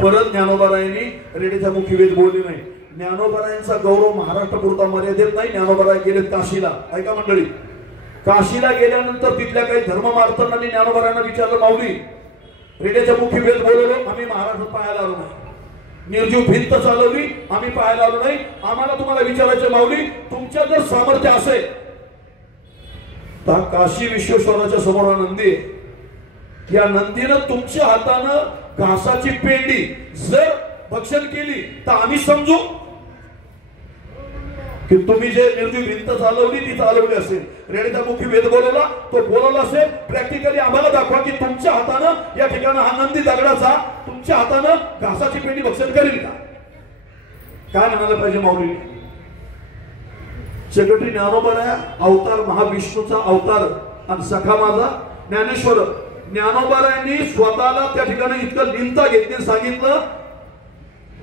परत ज्ञानोबारायांनी रेड्याच्या मुखी वेद बोलली नाही. ज्ञानोबारायांचा गौरव महाराष्ट्रापुरता मर्यादित नाही. ज्ञानोबाराय गेले काशीला. ऐका मंडळी, काशीला गेल्यानंतर तिथल्या काही धर्ममार्तंडांनी ज्ञानोबारायांना विचारलं, माऊली रेड्याच्या मुखी वेद बोलवलो, आम्ही महाराष्ट्रात पाहायला आलो नाही. निर्जीव भिंत चालवली, आम्ही पाहायला आलो नाही. आम्हाला तुम्हाला विचारायचं माऊली, तुमच्या जर सामर्थ्य असेल तर काशी विश्वेश्वराच्या समोर नंदी आहे, या नंदीनं तुमच्या हातानं घासाची पेंडी जर भक्षण केली तर आम्ही समजू की तुम्ही जे निर्जीव भिंत चालवली ती चालवली असेल, रेडीचा मुखी वेद बोलवला तो बोलवला असेल, प्रॅक्टिकली आम्हाला दाखवा की तुमच्या हातानं या ठिकाणी हा नंदी दगडाचा तुमच्या हातानं घासाची पेंडी भक्षण करेल का? काय म्हणायला पाहिजे माऊली? सेक्रेटरी ज्ञानोबा अवतार महाविष्णूचा अवतार आणि सखा माझा ज्ञानेश्वर ज्ञानोबारायांनी स्वतःला त्या ठिकाणी इतकं लिंता घेतली, सांगितलं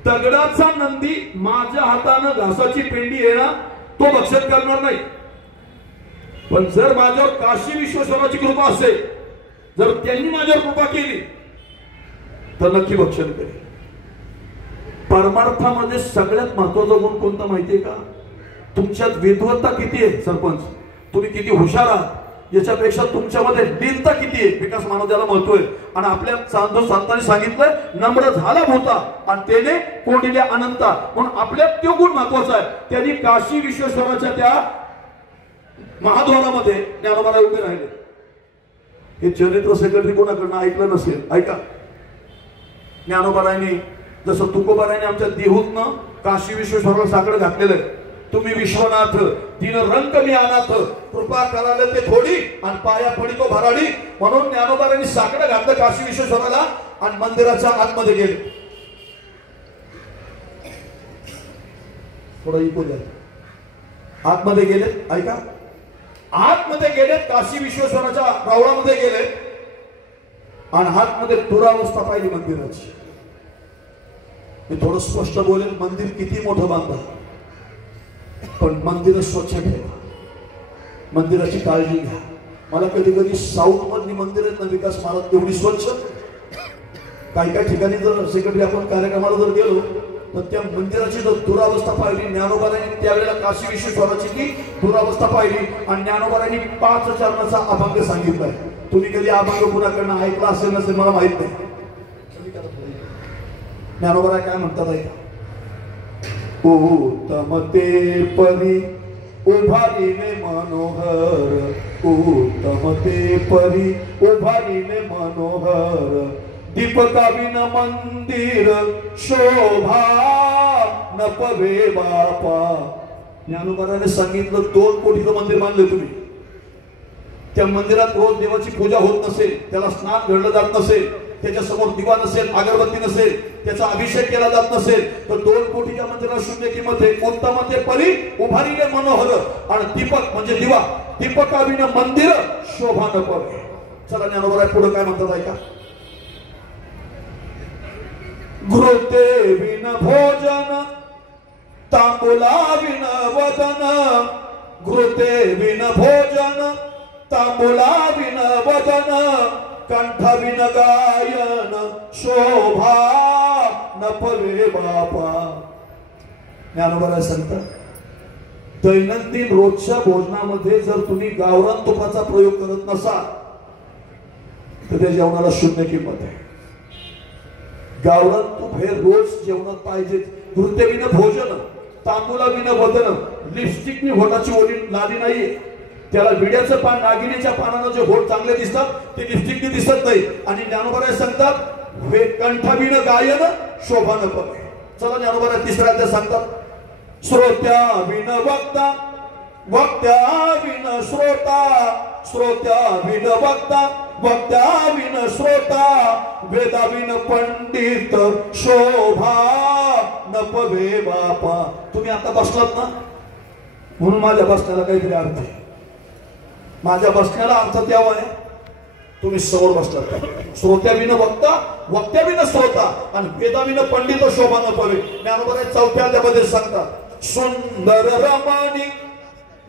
दगडाचा नंदी माझ्या हातानं घासाची पेंडी येणार तो भक्षण करणार नाही, पण जर माझ्यावर काशी विश्वेश्वराची कृपा असेल, जर त्यांनी माझ्यावर कृपा केली तर नक्की भक्षण करेल. परमार्थामध्ये सगळ्यात महत्वाचा गुण कोणता माहितीये का? तुमच्यात विद्वत्ता किती आहे सरपंच, तुम्ही किती हुशार आहात याच्यापेक्षा तुमच्यामध्ये लीनता किती आहे, विकास मानव त्याला महत्व आहे. आणि आपल्या संतांनी सांगितलं नम्र झाला होता आणि त्याने कोंडिल्या अनंता, म्हणून आपल्यात तो गुण महत्वाचा आहे. त्यांनी काशी विश्वेश्वराच्या त्या महाद्वारामध्ये ज्ञानोबा उभे राहिले. हे चरित्र सेक्रेटरी कोणाकडनं ऐकलं नसेल, ऐका. ज्ञानोबारायांनी जसं तुकोबारायांनी आमच्या देहूतनं काशी विश्वेश्वराला साकडं घातलेलं आहे. तुम्ही विश्वनाथ दिन रंग मी अनाथ, कृपा करायला ते थोडी आणि पाया पडी तो भराडी, म्हणून ज्ञानोबारांनी साकडं घातलं काशी विश्वेश्वराला आणि मंदिराच्या आतमध्ये गेले. थोडं इको द्या. आतमध्ये गेले, ऐका. आतमध्ये गेले, काशी विश्वेश्वराच्या रावळामध्ये गेले आणि आतमध्ये दुरावस्था पाहिली मंदिराची. मी थोडं स्पष्ट बोलेल, मंदिर किती मोठं बांधा पण मंदिर स्वच्छ ठेवा, मंदिराची काळजी घ्या. मला कधी कधी साऊथ मधली मंदिर आहेत ना विकास महाराज एवढी स्वच्छ, काही काही ठिकाणी जर सेक्रेटरी आपण कार्यक्रमाला जर गेलो तर त्या मंदिराची जर दुरावस्था पाहिली, ज्ञानोबारांनी त्यावेळेला काशी विश्वेश्वराची ती दुरावस्था पाहिली आणि ज्ञानोबारांनी 5 चरणाचा अभंग सांगितलाय. तुम्ही कधी अभंग कुणाकडनं ऐकला असेल नसेल मला माहित नाही. ज्ञानोबा काय म्हणतात ऐका. उत्तम ते परी उभारीने मनोहर, उत्तम ते परी उभारीने मनोहर, दीपकाविन मंदिर शोभा न पवे बापा. ज्ञानोबाने सांगितलं 2 कोटीचं मंदिर बांधलं तुम्ही, त्या मंदिरात रोज देवाची पूजा होत नसेल, त्याला स्नान घडलं जात नसेल, त्याच्या समोर दिवा नसेल, अगरबत्ती नसेल, त्याचा अभिषेक केला जात नसेल, तर 2 कोटीच्या मंदिराला शून्य किंमत आहे. उत्तम ते परी उभारीने मनोहर आणि दीपक म्हणजे दिवा, दीपकाविन मंदिर शोभा न पवे. चला ज्ञानोबा पुढे काय म्हणतात ऐका. घृते विन भोजन तांबुला विन वदन, घृते विन भोजन तांबुला विन वदन, कंठविन गायन शोभा न पवे बापा. ज्ञानोबा सांगतात दैनंदिन रोजच्या भोजनामध्ये जर तुम्ही गावरान तुपाचा प्रयोग करत नसाल तर त्या जेवणाला शून्य किंमत आहे. गावरान तूप हे रोज जेवणात पाहिजे. घृतेविन भोजन तांबूलाविन वदन, लिपस्टिकनी होठाची ओली लाली नाहीये, त्याला विड्याचं पान नागिनीच्या पानानं जे होठ चांगले दिसतात ते लिपस्टिकने दिसत नाही. आणि ज्ञानोबा सांगतात वे कंठविन गायन शोभा न पवे. चला ज्ञानोबा तिसऱ्या अध्याय सांगतात श्रोत्या विन वक्ता, वक्त्या विन श्रोता, श्रोत्या विन वक्ता, वक्त्या विन श्रोता, वेदा विन पंडित शोभा न पवे बापा. तुम्ही आता बसलात ना म्हणून माझ्या बसण्याला काहीतरी अर्थ आहे. माझ्या बसण्याला अर्थ द्यावा आहे. तुम्ही समोर बसलात. श्रोत्या विन वक्ता, वक्त्या विन श्रोता आणि वेदा विन पंडित शोभा न पवे. ज्ञानोबा 4थ्या अध्यायामध्ये सांगतात सुंदर रमणी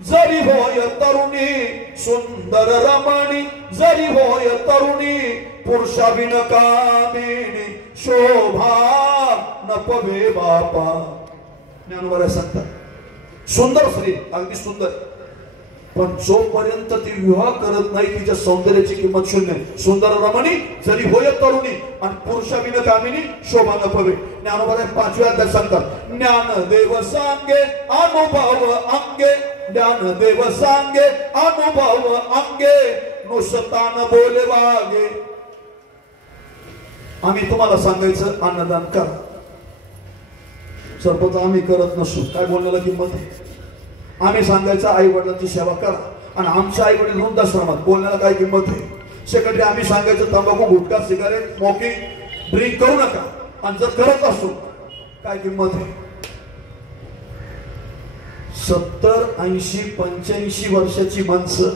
जरी होय तरुणी, सुंदर रमणी जरी होय तरुणी, पुरुषाविन कामिनी शोभा न पवे बापा. ज्ञानोबा सांगतात सुंदर स्त्री अगदी सुंदर, पण जोपर्यंत ती विवाह करत नाही तिच्या सौंदर्याची किंमत शून्य. सुंदर रमणी जरी होय तरुणी आणि पुरुषाविन कामिनी शोभा न पवे. ज्ञानोबा 5व्या अध्यायात सांगतात ज्ञानदेव सांगे अनुभव अंगे, ज्ञानदेव सांगे अनुभव अंगे, नुसतान बोले वागे. आम्ही तुम्हाला सांगायचं अन्नदान करा, सरपंच आम्ही करत नसू. काय बोलण्याला किंमत आहे? आम्ही सांगायचं आई वडिलांची सेवा करा, आणि आमच्या आई वडील वृद्धाश्रमात बोलण्याला काय किंमत आहे? सेक्रेटरी आम्ही सांगायचं तंबाखू गुटखा सिगारेट स्मोकिंग ड्रिंक करू नका, आणि जर करत असो काय किंमत आहे? 70, 80, 85 वर्षाची माणसं,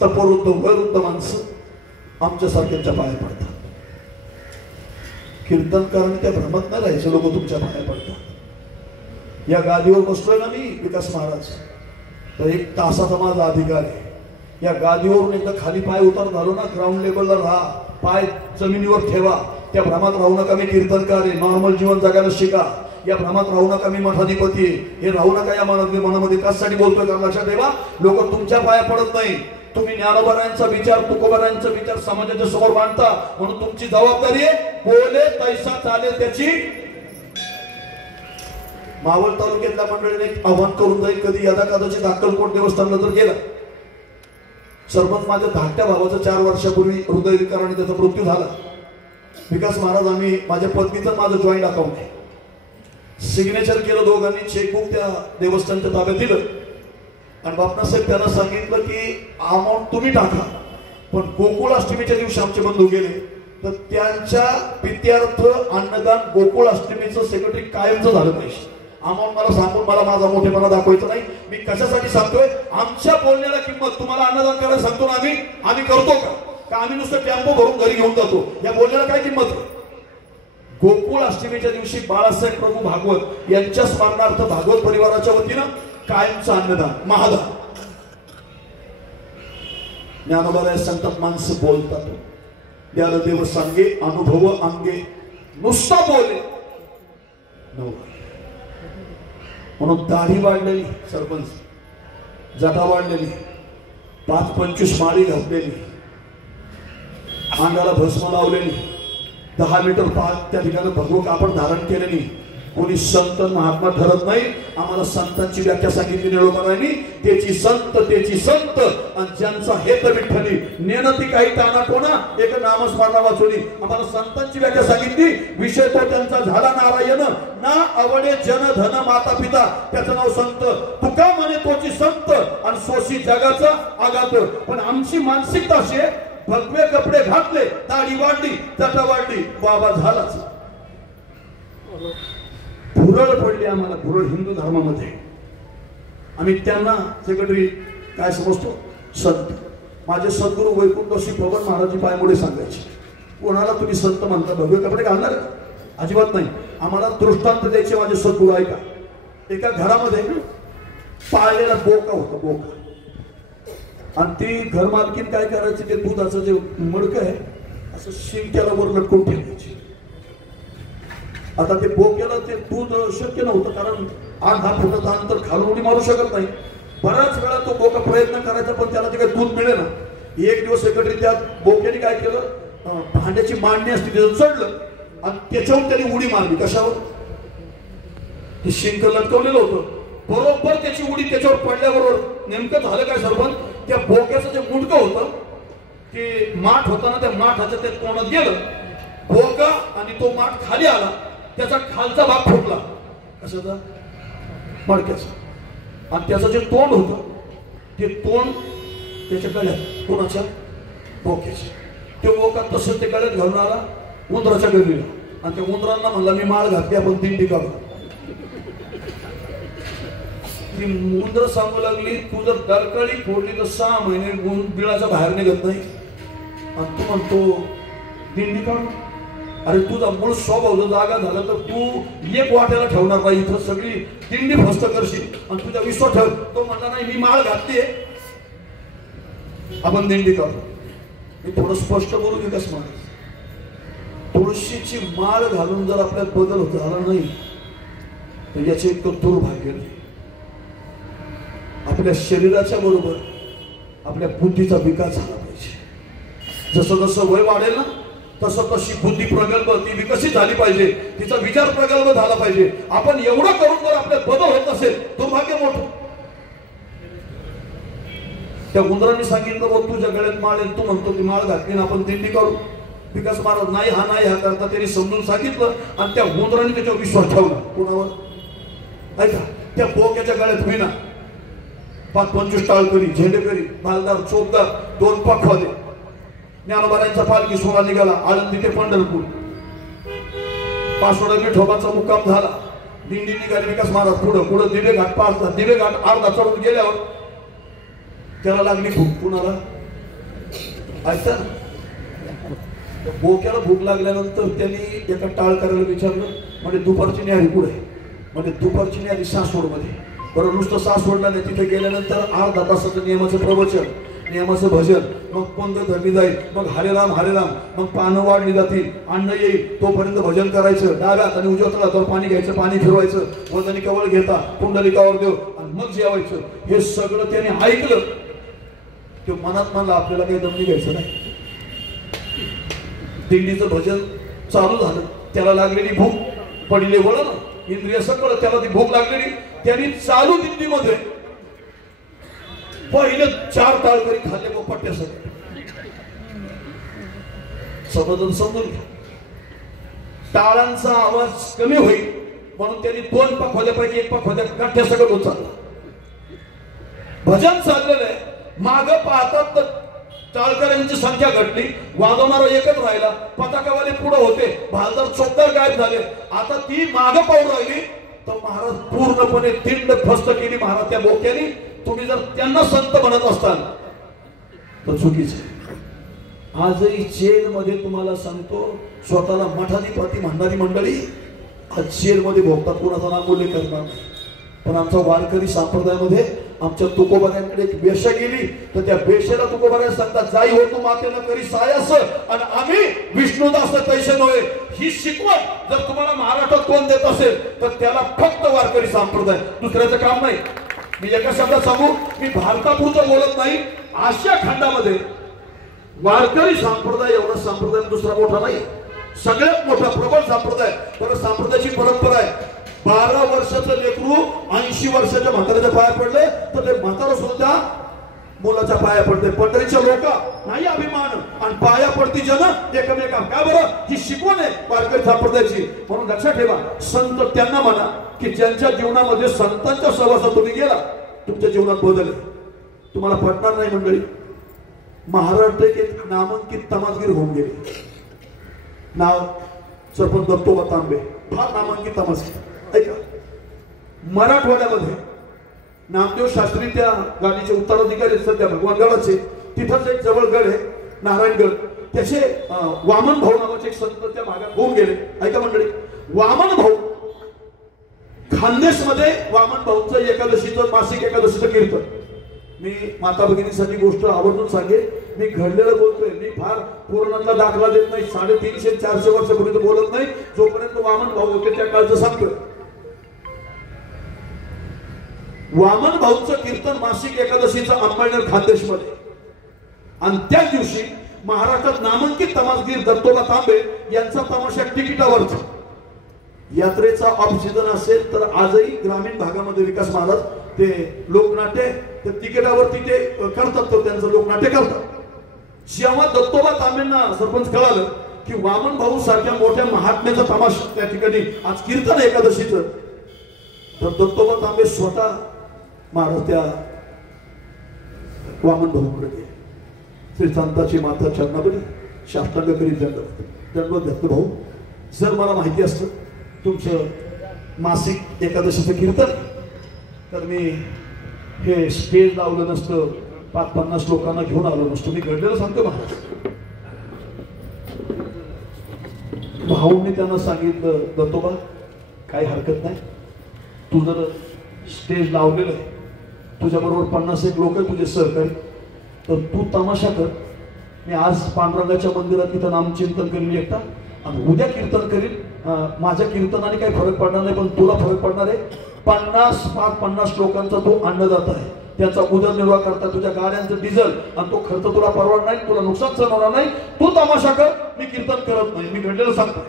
तपवृद्ध वयोवृद्ध माणसं आमच्यासारख्यांच्या पाया पडतात. कीर्तनकारांनी त्या भ्रमत नाही राहायचे, लोक तुमच्या पाया पडतात. या गादीवर बसलोय ना मी विकास महाराज, तर 1 तासाचा माझा अधिकार आहे. या गादीवरून एकदा खाली पाय उतार झालो ना, ग्राउंड लेवलला राहा, पाय जमिनीवर ठेवा. त्या भ्रमात राहू नका मी कीर्तनकार आहे, नॉर्मल जीवन जगायला शिका. या भ्रमात राहू नका मी मठाधिपती आहे, हे राहू नका या मनामध्ये. कशासाठी बोलतोय कारण लक्षात ठेवा, लोक तुमच्या पाया पडत नाही. तुम्ही ज्ञानोबारायांचा विचार, तुकोबारायांचा विचार समाजाच्या समोर मांडता, म्हणून तुमची जबाबदारी आहे बोले तैसा चालेल त्याची. मावळ तालुक्यातल्या मंडळीने एक आव्हान करून जाईल, कधी यदा कदाचित अक्कलकोट देवस्थानला जर गेला. सरपंच माझ्या धाकट्या भावाचा 4 वर्षापूर्वी हृदयविकाराने त्याचा मृत्यू झाला. विकास महाराज आम्ही माझ्या पत्नीचं माझं जॉईंट अकाउंट आहे, सिग्नेचर केलं दोघांनी, चेकबुक त्या देवस्थानच्या ताब्यात दिलं, आणि बापनासाहेब त्यांना सांगितलं की अमाऊंट तुम्ही टाका, पण गोकुळाष्टमीच्या दिवशी आमचे बंधू गेले तर त्यांच्या पित्यार्थ अन्नदान गोकुळाष्टमीचं सेक्रेटरी कायमचं झालं पाहिजे. अमाऊंट मला सांगून मला माझा मोठेपणा दाखवायचा नाही. मी कशासाठी सांगतोय, आमच्या बोलण्याला किंमत. तुम्हाला अन्नदान करायला सांगतो ना आम्ही करतो का आम्ही नुसतं टेम्पो भरून घरी घेऊन जातो? या बोलण्याला काय किंमत आहे? गोकुळ अष्टमीच्या दिवशी बाळासाहेब प्रभू भागवत यांच्या स्मरणार्थ भागवत परिवाराच्या वतीनं कायमचं अन्नदान महादान. ज्ञानोबा सांगतात माणसं बोलतात, द्याला देव सांगे अनुभव अंगे, नुसता बोले म्हणून दाढी वाढलेली, सरपंच जटा वाढलेली, 5-25 माळी घातलेली, अंगाला भस्म लावलेली, 10 मीटर पाच त्या ठिकाणी भगवं कापड धारण केलेली. कोणी संत महात्मा ठरत नाही. आम्हाला संतांची व्याख्या सांगितली निळोबारांनी, त्याची संत आणि ज्यांचा हेत विठ्ठली नेनती काही ताना कोणा एक नामस्मरणा वाचोली. आम्हाला संतांची व्याख्या सांगितली, विषय तो त्यांचा झाला नारायण, ना आवडे जन धन माता पिता, त्याचं नाव संत. तुका म्हणे तोची संत आणि सोशी जगाचा आघात. पण आमची मानसिकता अशी आहे, भगवे कपडे घातले, दाढी वाढली, जटा वाढली, बाबा झालाच. भुरळ पडली आम्हाला, भुरळ हिंदू धर्मामध्ये. आम्ही त्यांना सेक्रेटरी काय समजतो, संत. माझे सद्गुरू वैकुंठ श्री पवन महाराजी पायमुळे सांगायचे, कोणाला तुम्ही संत म्हणता भगवे कपडे घालणार? अजिबात नाही. आम्हाला दृष्टांत द्यायचे माझे सद्गुरू. ऐका, एका घरामध्ये पाळलेला बोका होता, बोका. आणि ती घरमालकीन काय करायची, ते दुधाचं जे मडकं आहे असं शिंक्याला वर लटकून ठेवायची. आता ते बोक्याला ते दूध शक्य नव्हतं, कारण 8-10 फुटाचं अंतर खालून उडी मारू शकत नाही. बऱ्याच वेळा तो बोका प्रयत्न करायचा, पण त्याला ते काही दूध मिळे ना. एक दिवस सेक्रेटरी त्या बोक्याने काय केलं, भांड्याची मांडणी असते त्याचं चढलं आणि त्याच्यावर त्याने उडी मारली. कशावर? ते शिंक लटकवलेलं होतं, बरोबर त्याची उडी त्याच्यावर पडल्याबरोबर नेमकं झालं काय सरपंच, त्या बोक्याचं जे मुंडकं होतं ते माठ होता ना, त्या माठाच्या त्या तोंडात गेलं बोका आणि तो माठ खाली आला, त्याचा खालचा भाग फुटला. कशाचा? मडक्याचा. आणि त्याचं जे तोंड होतं ते तोंड त्याच्या गळ्यात, कोणाच्या? बोक्याच्या. ते बोका तसं ते गळ्यात घालून आला उंदराच्या गल्लीला, आणि त्या उंदरांना म्हणला मी माळ घातली, आपण दिंडी काढू. ती उंदर सांगू लागली, तू जर दरकळी फोडली तर 6 महिने बिळाच्या बाहेर निघत नाही, आणि तू म्हणतो दिंडी काढू. अरे तुझा मूळ स्वभाव जर जागा झाला तर तू एक वाट्याला ठेवणार नाही, इथं सगळी दिंडी फस्त करशील, आणि तुझा विश्वास ठेव. तो म्हणला नाही मी माळ घातलीये, आपण दिंडी काढू. मी थोडं स्पष्ट बोलू विकास महाराज, तुळशीची माळ घालून जर आपल्यात बदल झाला नाही तर याचे इतकं दुर्भाग्य नाही. आपल्या शरीराच्या बरोबर आपल्या बुद्धीचा विकास झाला पाहिजे. जसं जसं वय वाढेल ना तसं तशी बुद्धी प्रगल्भ ती विकसित झाली पाहिजे, तिचा विचार प्रगल्भ झाला पाहिजे. आपण एवढं करून जर आपल्यात बदल होत असेल दुर्भाग्य मोठं. त्या उंदरांनी सांगितलं बघ तुझ्या गळ्यात माळ आहे, तू म्हणतो ती माळ घातली ना आपण दिंडी काढू. विकास महाराज नाही हा नाही हा करता त्यांनी समजून सांगितलं, आणि त्या उंदरांनी त्याच्यावर विश्वास ठेवला. कोणावर? ऐका, त्या बोक्याच्या गळ्यात होईना 25 टाळकरी, झेंडेकरी, भालदार, चोपदार, 2 पखवादे, ज्ञानोबारायांचा पालखी सोहळा निघाला आळंदी ते पंढरपूर. पाचोडा विठोबाचा मुक्काम झाला. दिंडी निघाली. विकास महाराज पुढं पुढं दिवे घाट पाचला, दिवे घाट अर्धा चढून गेल्यावर त्याला लागली भूक. कुणाला ऐका, बोक्याला भूक लागल्यानंतर त्यांनी एका टाळकऱ्याला विचारलं, म्हणजे दुपारची न्यारी कुठे? म्हणजे दुपारची न्यारी सासवडमध्ये. बरं, नुसतं सासवडला नाही, तिथे गेल्यानंतर अर्धा तासाचं नियमाचं प्रवचन, नियमाचं भजन, मग पंग धरली जाईल, मग हरे राम हरे राम, मग पानं वाढली जातील, अन्न येईल, तोपर्यंत भजन करायचं. डाव्या हाताने उजव्या हातावर पाणी घ्यायचं, पाणी फिरवायचं, वदनी कवळ घेता, पुंडलिकावर देव, आणि मग जेवायचं. हे सगळं त्याने ऐकलं. ते मनात म्हणलं आपल्याला काही दमनी घ्यायचं नाही. दिंडीचं भजन चालू झालं. त्याला लागलेली भूक, पडिले वळण, इंद्रिय सगळं, त्याला ती भूक लागलेली. त्यांनी चालू दिंडीमध्ये पहिले 4 टाळकरी खाल्ले मग पट्ट्यासाठी. समजून घ्या. टाळांचा आवाज कमी होईल म्हणून त्यांनी 2 पखवाद्यापैकी 1 पखवाद्या गाठ्या सगळं होत चाललं. भजन चाललेलं आहे. माग पाहतात तर टाळकऱ्यांची संख्या घटली, वाजवणारा एकच राहिला, पताकावाले पुढे होते, भालदार चोपदार गायब झाले. आता ती माग पाहून राहिली तर महाराज पूर्णपणे तिंड फस्त केली महाराज त्या बोक्याने. तुम्ही जर त्यांना संत म्हणत असताल तर चुकीचं. आजही जेलमध्ये तुम्हाला सांगतो, स्वतःला मठाधिपती म्हणणारी मंडळी आज जेलमध्ये भोगतात, कोणाचा नाम उल्लेख करणार नाही. पण आमच्या वारकरी संप्रदायामध्ये आमच्या तुकोबाऱ्यांकडे एक वेश्या गेली तर त्या वेश्याला तुकोबाऱ्या सांगतात, जाई हो तू मातेनं करी सायास, आणि आम्ही विष्णुदास तैसे नव्हे. ही शिकवण जर तुम्हाला महाराष्ट्रात कोण देत असेल तर त्याला फक्त वारकरी संप्रदाय, दुसऱ्याचं काम नाही. मी एका शब्दात सांगू, मी भारतापुरतं बोलत नाही, आशिया खंडामध्ये वारकरी संप्रदाय एवढा संप्रदाय दुसरा मोठा नाही. सगळ्यात मोठा प्रबळ संप्रदाय. तर संप्रदायाची परंपरा आहे. 12 वर्षाचं लेकरू 80 वर्षाच्या म्हाताऱ्याच्या पाया पडले तर ते म्हातारा सुद्धा मुलाच्या पाया पडते. पंढरीच्या लोक नाही अभिमान आणि पाया पडती जन एकमेका. का बरं? ही शिकवण आहे वारकरी संप्रदायाची. म्हणून लक्षात ठेवा, संत त्यांना म्हणा की ज्यांच्या जीवनामध्ये संतांच्या सहवासात तुम्ही गेला, तुमच्या जीवनात बदल आहे. तुम्हाला पटणार नाही मंडळी, महाराष्ट्र एक नामांकित तमासगीर होऊन गेले. नाव सरपंच दत्तोबा तांबे, फार नामांकित तमासगीर. ऐका, मराठवाड्यामध्ये नामदेव शास्त्री त्या गाडीचे उत्तराधिकारी सध्या भगवानगडाचे. तिथंच एक जवळ गड आहे नारायणगड. त्याचे वामन भाऊ नावाचे एक संत त्या भागात होऊन गेले. ऐका मंडळी, वामन भाऊ खानदेश मध्ये वामन भाऊचं एकादशीचं मासिक एकादशीचं कीर्तन. मी माता भगिनीसाठी गोष्ट आवर्जून सांगेन. मी घडलेलं बोलतोय. मी फार पुराणातला दाखला देत नाही. 350-400 वर्षापूर्वी बोलत नाही. जोपर्यंत वामन भाऊ होते त्या काळचं सांगतोय. वामन भाऊचं कीर्तन मासिक एकादशीचं अंबाळनेर खानदेश मध्ये. आणि त्याच दिवशी महाराष्ट्रात नामांकित तमासगीर दत्तोबा तांबे यांचा तमाशा तिकिटावरचा. यात्रेचा ऑफ सीझन असेल तर आजही ग्रामीण भागामध्ये विकास महाराज ते लोकनाट्य ते तिकिटावरती ते करतात, तर त्यांचं लोकनाट्य करतात. जेव्हा दत्तोबा तांबेंना सरपंच कळालं की वामन भाऊ सारख्या मोठ्या महात्म्याचा तमाशा त्या ठिकाणी आज कीर्तन एकादशीचं, तर दत्तोबा तांबे स्वतः महाराज त्या वामन भाऊकडे गेले. श्री संताची माता चरणावरी शास्त्रांग करीत दंडवत दत्त भाऊ, जर मला माहिती असतं तुमचं मासिक एकादशीचं कीर्तन तर मी हे स्टेज लावलं नसतं, 50 लोकांना घेऊन आलो नसतो. मी घडलेलं सांगतो महाराज. भाऊंनी त्यांना सांगितलं, दत्तोबा काही हरकत नाही, तू जर स्टेज लावलेलं आहे, तुझ्याबरोबर 50 लोक तुझे सहकारी, तर तू तमाशा कर. मी आज पांडुरंगाच्या मंदिरात तिथं नामचिंतन करीन एकटा, आणि उद्या कीर्तन करीन. माझ्या कीर्तनाने काही फरक पडणार नाही, पण तुला फरक पडणार आहे. 50 लोकांचा तो अन्नदाता आहे. त्याचा उदरनिर्वाह करता तुझ्या गाड्यांचं डिझेल आणि तो खर्च तुला परवडणार नाही, तुला नुकसान सहन होणार नाही. तू तमाशा कर, मी कीर्तन करत नाही. मी घडलेलं सांगतो.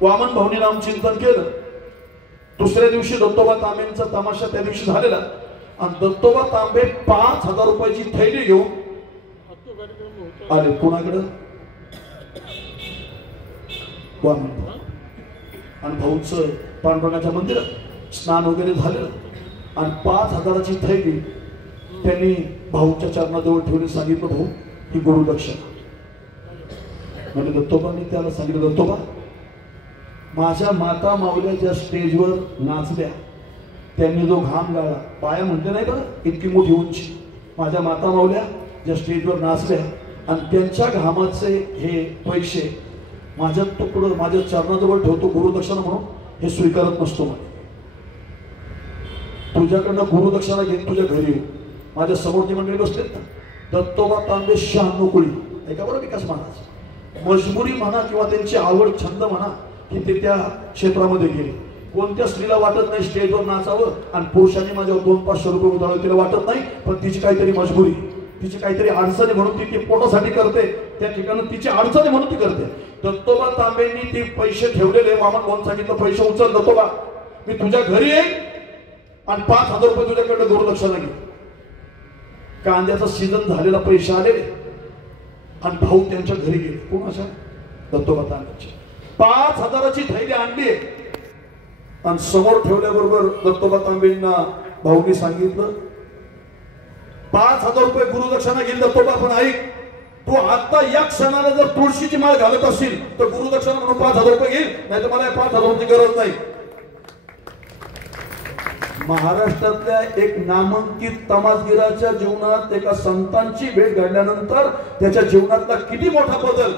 वामन भाऊनी नामचिंतन केलं. दुसऱ्या दिवशी दत्तोबा तांबेंचा तमाशा त्या दिवशी झालेला. आणि दत्तोबा तांबे 5000 रुपयाची थैली घेऊन आले कोणाकडे? वामन भाऊ. आणि भाऊचं पांडुरंगाच्या मंदिरात स्नान वगैरे झालेलं. आणि 5,000ची थैली त्यांनी भाऊच्या चरणाजवळ ठेवून सांगितलं, भाऊ ही गुरुदक्षिणा. म्हणजे दत्तोबांनी त्याला सांगितलं, दत्तोबा माझ्या माता माऊल्या ज्या स्टेजवर नाचल्या त्यांनी जो घाम गाळला, पाया म्हणते नाही बरं इतकी मोठी उंची, माझ्या माता माऊल्या ज्या स्टेजवर नाचल्या आणि त्यांच्या घामाचे हे पैसे माझ्या तुकडं माझ्या चरणाजवळ ठेवतो गुरुदक्षिणा म्हणून, हे स्वीकारत नसतो. म्हणे तुझ्याकडनं गुरुदक्षिणा घेऊन तुझ्या घरी येऊ. माझ्या समोरची मंडळी बसलेत ना, दत्तोबा तांबे शहाणुकुळी, ऐका बरं विकास महाराज, मजबुरी म्हणा किंवा त्यांची आवड छंद म्हणा की ते त्या क्षेत्रामध्ये गेले. कोणत्या स्त्रीला वाटत नाही स्टेजवर नाचावं आणि पुरुषांनी माझ्यावर 200-500 रुपये उधळावे, तिला वाटत नाही, पण तिची काहीतरी मजबुरी, तिची काहीतरी अडचण आहे म्हणून ती पोटासाठी करते, त्या ठिकाणी तिची अडचण आहे म्हणून ती करते. दत्तोबा तांबेंनी ते पैसे ठेवलेले, मामा कोण सांगितलं पैसे उचल दत्तोबा, मी तुझ्या घरी येईन आणि 5,000 रुपये तुझ्याकडे गुरुदक्षिणा घे. कांद्याचा सीझन झालेला पैसे आलेले आणि भाऊ त्यांच्या घरी गेले. कोणाच्या? दत्तोबा तांबेच्या. 5,000ची थैली आणली आणि समोर ठेवल्याबरोबर दत्तोबा तांबेंना भाऊनी सांगितलं, 5,000 रुपये गुरुदक्षिणा घेईल दत्तोबा, पण ऐक तू आता या क्षणाला जर तुळशीची माळ घालत असेल तर गुरुदक्षिणा म्हणून 5,000 रुपये घेईल, नाही तर मला 5,000 रुपयाची गरज नाही. महाराष्ट्रातल्या एक नामांकित तमासगीराच्या जीवनात एका संतांची भेट घडल्यानंतर त्याच्या जीवनातला किती मोठा बदल.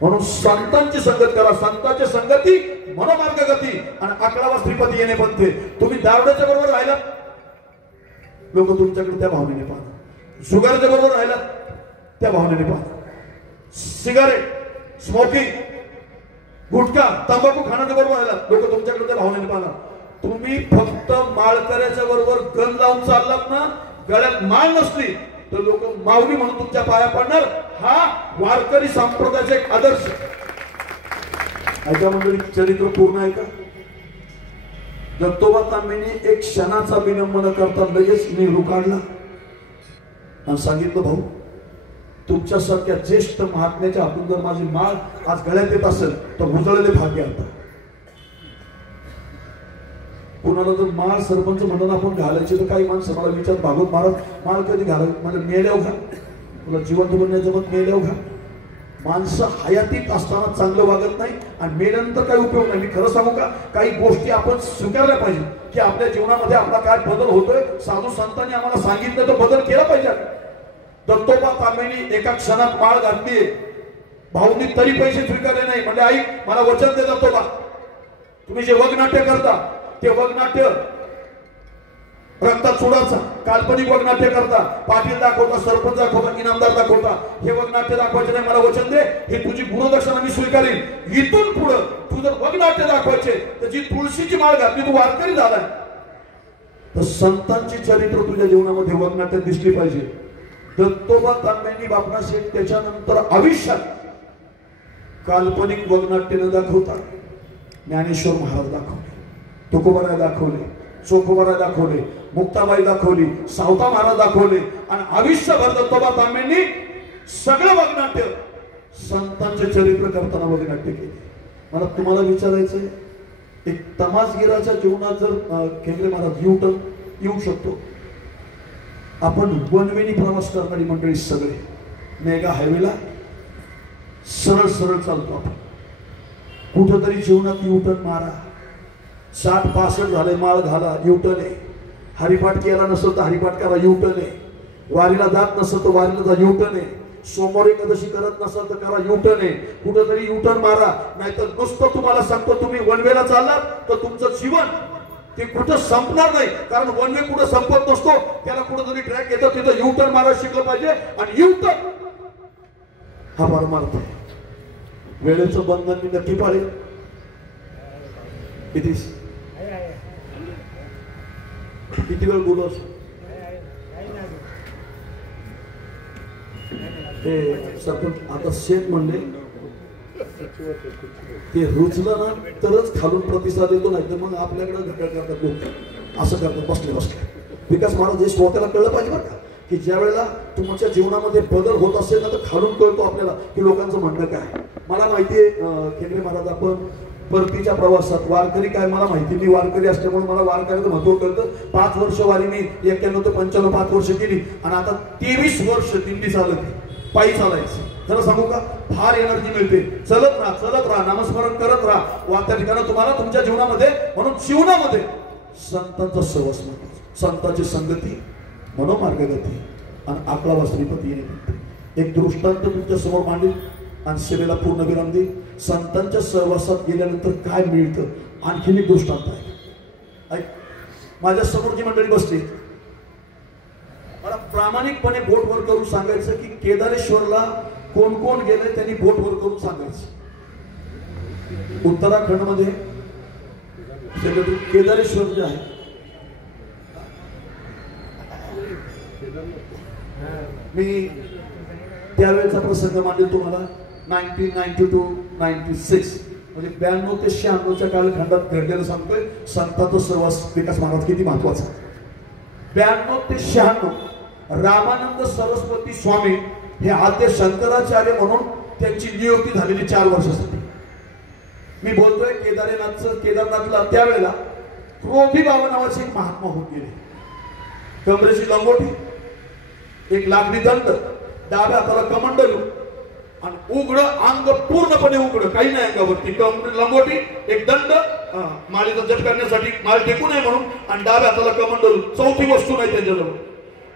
म्हणून संतांची संगत करा, संतांची संगती मनोमार्ग गती आणि 11वा श्रीपती येणे बनते. तुम्ही दारुड्याच्या बरोबर राहिलात, लोक तुमच्याकडे त्या भावनेने पाहतात. शुगरच्या बरोबर राहिलात त्या भावनेने पाहतात. सिगारेट, स्मोकिंग, गुटखा, तंबाखू खाण्याच्या बरोबर राहिलात, लोक तुमच्याकडे त्या भावनेने पाहतात. तुम्ही फक्त माळकऱ्याच्या बरोबर गण लावून चाललात ना, गळ्यात माळ नसली तर लोक माऊली म्हणून तुमच्या पाया पडणार. हा वारकरी संप्रदायाचा एक आदर्श. ऐका मंडळी, चरित्र पूर्ण आहे का? दत्तोबा तांबेंनी एक क्षणाचा विलंब न करता लगेच नेहरू काढला आणि सांगितलं, भाऊ तुमच्यासारख्या ज्येष्ठ महात्म्याच्या हातून जर माझी माळ आज गळ्यात येत असेल तर उजळलेले भाग्य आता. कुणाला जर माळ सरपंच म्हणून आपण घालायची तर काही माणसं मला विचार, भागवत महाराज माळ कधी घालावी, म्हणजे मेल्याव घाल, तुला जिवंत बनण्या जमत मेल्याव घाल. माणसं हयातीत असताना चांगलं वागत नाही आणि मेल्यानंतर काही उपयोग नाही. मी खरं सांगू का, काही गोष्टी आपण स्वीकारल्या पाहिजे की आपल्या जीवनामध्ये आपला काय बदल होतोय, साधू संतांनी आम्हाला सांगितलं तर बदल केला पाहिजे. दत्तोबा तांबेंनी एका क्षणात माळ घातली, भाऊंनी तरी पैसे स्वीकारले नाही. म्हणजे आई मला वचन दे दत्तोबा, तुम्ही जे वगनाट्य करता ते वगनाट्य रक्तात सोडाचा, काल्पनिक वगनाट्य करता, पाटील दाखवता, सरपंच दाखवता, इनामदार दाखवता, हे वगनाट्य दाखवायचे नाही. मला वचन दे, हे तुझी गुरुदक्षिणा मी स्वीकारेन. इथून पुढे तू जर वगनाट्य दाखवायचे तर जी तुळशीची माळ घातली तू वारकरी झालाय. तर संतांची चरित्र तुझ्या जीवनामध्ये वगनाट्य दिसली पाहिजे. दत्तोबा तांबेंनी बापनाशी त्याच्यानंतर आयुष्यात काल्पनिक वगनाट्य न दाखवता ज्ञानेश्वर महाराज दाखवले, तुकोबाराय दाखवले, चोखोबाराय दाखवले, मुक्ताबाई दाखवली, सावता महाराज दाखवले आणि आयुष्यभर दत्तोबा तांबेंनी सगळं वगनाट्य संतांचे चरित्र करताना वगनाट्य केले. मला तुम्हाला विचारायचंय, एक तमासगीराच्या जीवनात जर केंद्रे महाराज U-टर्न येऊ शकतो. आपण वनवेनी प्रवास करणारी मंडळी सगळे मेगा हायवेला सरळ सरळ चालतो. आपण कुठंतरी जीवनात U-टर्न मारा. 60-65 झाले, माळ घाला, U-टर्न आहे. हरिपाठ केला नसेल तर हरिपाठ करा, U-टर्न आहे. वारीला जात नसेल तर वारीला जा, U-टर्न आहे. सोमवार एकादशी करत नसाल तर करा, U-टर्न आहे. कुठंतरी U-टर्न मारा. नाहीतर नुसतं तुम्हाला सांगतो, तुम्ही वनवेला चाललात तर तुमचं जीवन ते कुठं संपणार नाही. कारण वनवे कुठं संपत नसतो, त्याला कुठंतरी ट्रॅक येतो, तिथं U-टर्न मारायला शिकलं पाहिजे. आणि U-टर्न हा परमार्थ आहे. वेळेचं बंधन मी नक्की पाळेल. किती वेळ बोलू असं ते सरपंच आता शेत म्हणले ते रुचलं ना तरच खालून प्रतिसाद येतो, नाही तर मग आपल्याकडे घटक करतात लोक, असं करतात बसले बसले. विकास महाराज हे स्वतःला कळलं पाहिजे बरं का, की ज्या वेळेला तुमच्या जीवनामध्ये बदल होत असेल ना तर खालून कळतो आपल्याला की लोकांचं म्हणणं काय. मला माहितीये केंद्रे महाराज आपण परतीच्या प्रवासात वारकरी काय मला माहिती, मी वारकरी असल्यामुळे मला वारकऱ्याचं महत्व कळतं. 5 वर्ष वारी मी 91 ते 95 5 वर्ष केली आणि आता 23 वर्ष दिंडी चालत पायी चालायचं. जरा सांगू का, फार एनर्जी मिळते. चलत राहा नामस्मरण करत राहा. त्या ठिकाणी तुम्हाला तुमच्या जीवनामध्ये, म्हणून जीवनामध्ये संतांचा सहवास मिळतो, संतांची संगती मनोमार्गगती आणि आकळावा श्रीपती येणे. एक दृष्टांत तुमच्या समोर मांडेल आणि सेवेला पूर्ण विराम देईल. संतांच्या सहवासात गेल्यानंतर काय मिळतं आणखीन एक दृष्टांत आहे. माझ्या समोर जी मंडळी बसली, मला प्रामाणिकपणे बोट वर करून सांगायचं की केदारेश्वरला कोण कोण गेले त्यांनी बोट वर करून सांगायचं. उत्तराखंड मध्ये केदारेश्वर जे आहे, मी त्यावेळेचा प्रसंग मांडेल तुम्हाला. 1992-96 म्हणजे 92 ते 96च्या कालखंडात घडलेलं सांगतोय. संतांचा सहवास विकास महाराज किती महत्वाचा. 92 ते 96 रामानंद सरस्वती स्वामी हे आद्य शंकराचार्य म्हणून त्यांची नियुक्ती झालेली 4 वर्षासाठी. मी बोलतोय केदारनाथला त्यावेळेला क्रोधी बाबा नावाचे एक महात्मा होत गेले. कमरेची लंगोटी, एक लाकडी दंड, डाव्या हाताला कमंडलू आणि उघड अंग, पूर्णपणे उघड, काही नाही अंगावरती. लंगोटी, एक दंड, माळीचा जप करण्यासाठी माळ टेकू नये म्हणून, आणि डाव्या हाताला कमंडलू. चौथी वस्तू नाही त्यांच्याजवळ.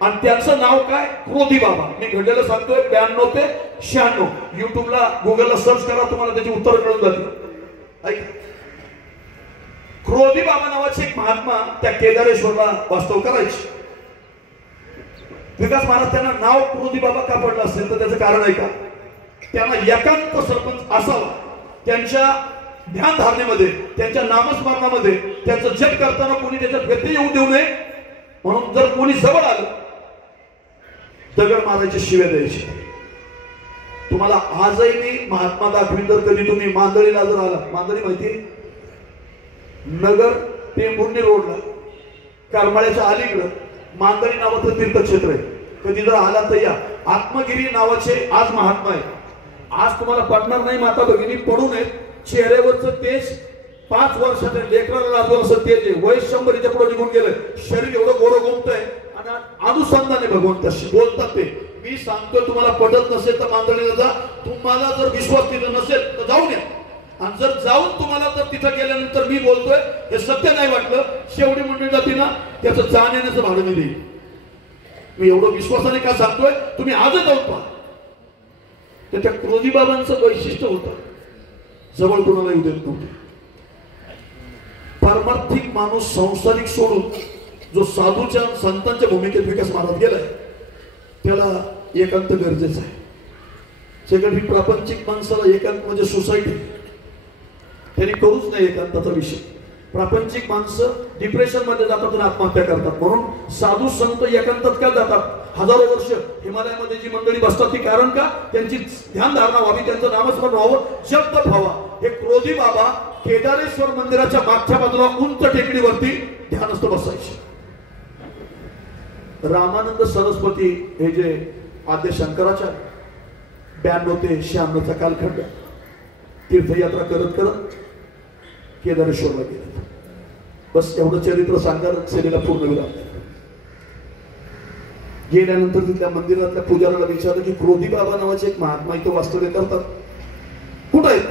आणि त्यांचं नाव काय, क्रोधी बाबा. मी घडलेलं सांगतोय. 92 ते 96 युट्यूबला गुगलला सर्च करा, तुम्हाला त्याची उत्तर मिळून जातील. क्रोधी बाबा नावाचे एक महात्मा त्या केदारेश्वरला वास्तव करायचे. विकास महाराज त्यांना नाव क्रोधी बाबा का पडलं असेल तर त्याचं कारण आहे का, त्यांना एकांत सरपंच असावा. त्यांच्या ध्यान धारणेमध्ये, त्यांच्या नामस्मरणामध्ये, त्यांचं जप करताना कोणी त्याच्यात व्यत्यय येऊ देऊ नये म्हणून जर कोणी जवळ आलं दगड मारायचे, शिव्या द्यायचे. तुम्हाला आजही मी महात्मा दाखवीन. जर कधी तुम्ही मांदळीला जर आला, मांदळी माहिती नगर टेंभुर्णी रोडला करमाळ्याच्या अलीकडं मांदळी नावाचं तीर्थक्षेत्र आहे. कधी जर आला तर या. आत्मगिरी नावाचे आज महात्मा आहे. आज तुम्हाला पटणार नाही माता भगिनी, पडू नये. चेहऱ्यावरचं तेज 5 वर्षाच्या लेकराला लागलं असं तेज आहे. वय 100च्या पुढे निघून गेलं. शरीर एवढं गोरं गोमतंय आणि अनुसंधाने भगवंताशी बोलतात ते. मी सांगतो तुम्हाला पटत नसेल तर मांदळीला जा. तुम्हाला जर विश्वास तिथं नसेल तर जाऊन या. आणि जर जाऊन तुम्हाला जर तिथं गेल्यानंतर मी बोलतोय हे सत्य नाही वाटलं, शेवटी मंडळी जाती ना, त्याचं जाण येण्याचं भाडं मी देईन. मी एवढं विश्वासाने का सांगतोय, तुम्ही आजच जाऊन पहा. त्या क्रोधी बाबांचं वैशिष्ट्य होतं, जवळ कोणाला येऊ देत नव्हते. पारमार्थिक माणूस संसारिक सोडून जो साधूच्या संतांच्या भूमिकेत विकास महाराज गेलाय त्याला एकांत गरजेचं आहे. सेकंडरी प्रापंचिक माणसाला एकांत म्हणजे सोसायटी, त्यांनी करूच नाही एकांताचा विषय. प्रापंचिक माणसं डिप्रेशन मध्ये जातात आणि आत्महत्या करतात. म्हणून साधू संत एकांतात का जातात? हजारो वर्ष हिमालयामध्ये जी मंडळी बसतात ती कारण का, त्यांची ध्यान धारणा व्हावी, त्यांचं नामस्मरण व्हावं, जप व्हावा. हे क्रोधी बाबा केदारेश्वर मंदिराच्या मागच्या बाजूला उंच टेकडीवरती ध्यानस्थ बसायचे. रामानंद सरस्वती हे जे आद्य शंकराचार्य 92 ते 96चा कालखंड तीर्थयात्रा करत करत केदारेश्वरला गेले. बस एवढं चरित्र सांगणार सेवेला पूर्ण विराम. गेल्यानंतर तिथल्या मंदिरातल्या पुजाऱ्याला विचारलं की क्रोधी बाबा नावाचे एक महात्मा इथं वास्तव्य करतात, कुठं आहेत?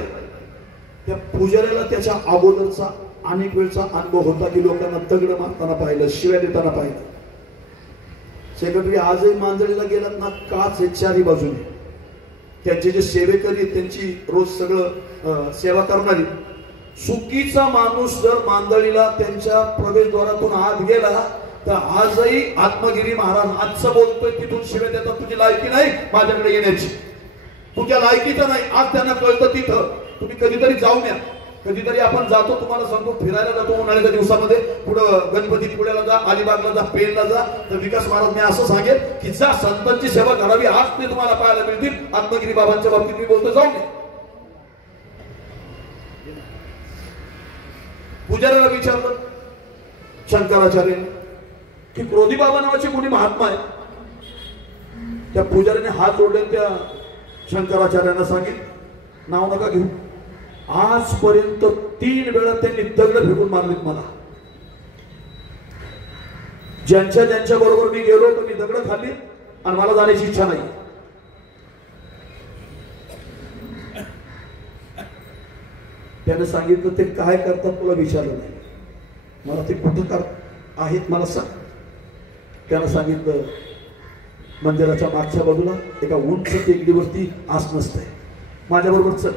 त्या पुजाऱ्याला त्याच्या अगोदरचा अनेक वेळचा अनुभव होता की लोकांना दगड मारताना पाहिलं, शिव्या देताना पाहिलं. सेक्रेटरी आजही मांजळीला गेलात ना, काच आहे चारी बाजूने. त्यांचे जे सेवेकरी त्यांची रोज सगळं सेवा करणारी, चुकीचा माणूस जर मांदळीला त्यांच्या प्रवेशद्वारातून आत गेला तर आजही आत्मगिरी महाराज आजचं बोलतोय तिथून शिव्या देतात, तुझी लायकी नाही माझ्याकडे येण्याची, तुझ्या लायकीचं नाही. आज त्यांना कळतं तिथं. तुम्ही कधीतरी जाऊन या. कधीतरी आपण जातो, तुम्हाला सांगतो, फिरायला जातो उन्हाळ्याच्या दिवसामध्ये, पुढं गणपतीपुळ्याला जा, अलिबागला जा, पेनला जा, तर विकास महाराज मी असं सांगेल की जा संतांची सेवा करावी. आज ते तुम्हाला पाहायला मिळतील. आत्मगिरी बाबांच्या बाबतीत मी बोलतो, जाऊन या. पुजाऱ्याला विचारलं शंकराचार्य की क्रोधी बाबा नावाचे कोणी महात्मा आहे? त्या पुजाऱ्याने हात जोडले, त्या शंकराचार्यांना सांगितलं नाव नका घेऊ, आजपर्यंत 3 वेळा त्यांनी दगड फेकून मारलीत मला. ज्यांच्या ज्यांच्या बरोबर मी गेलो तर मी दगड खाल्ली आणि मला जाण्याची इच्छा नाही. त्याने सांगितलं ते काय करतात तुला विचारलं नाही, मला ते कुठं कर आहेत मला सांग. त्यानं सांगितलं मंदिराच्या मागच्या बाजूला एका उंच टेकडीवरती आसन असतंय, माझ्या बरोबर चल.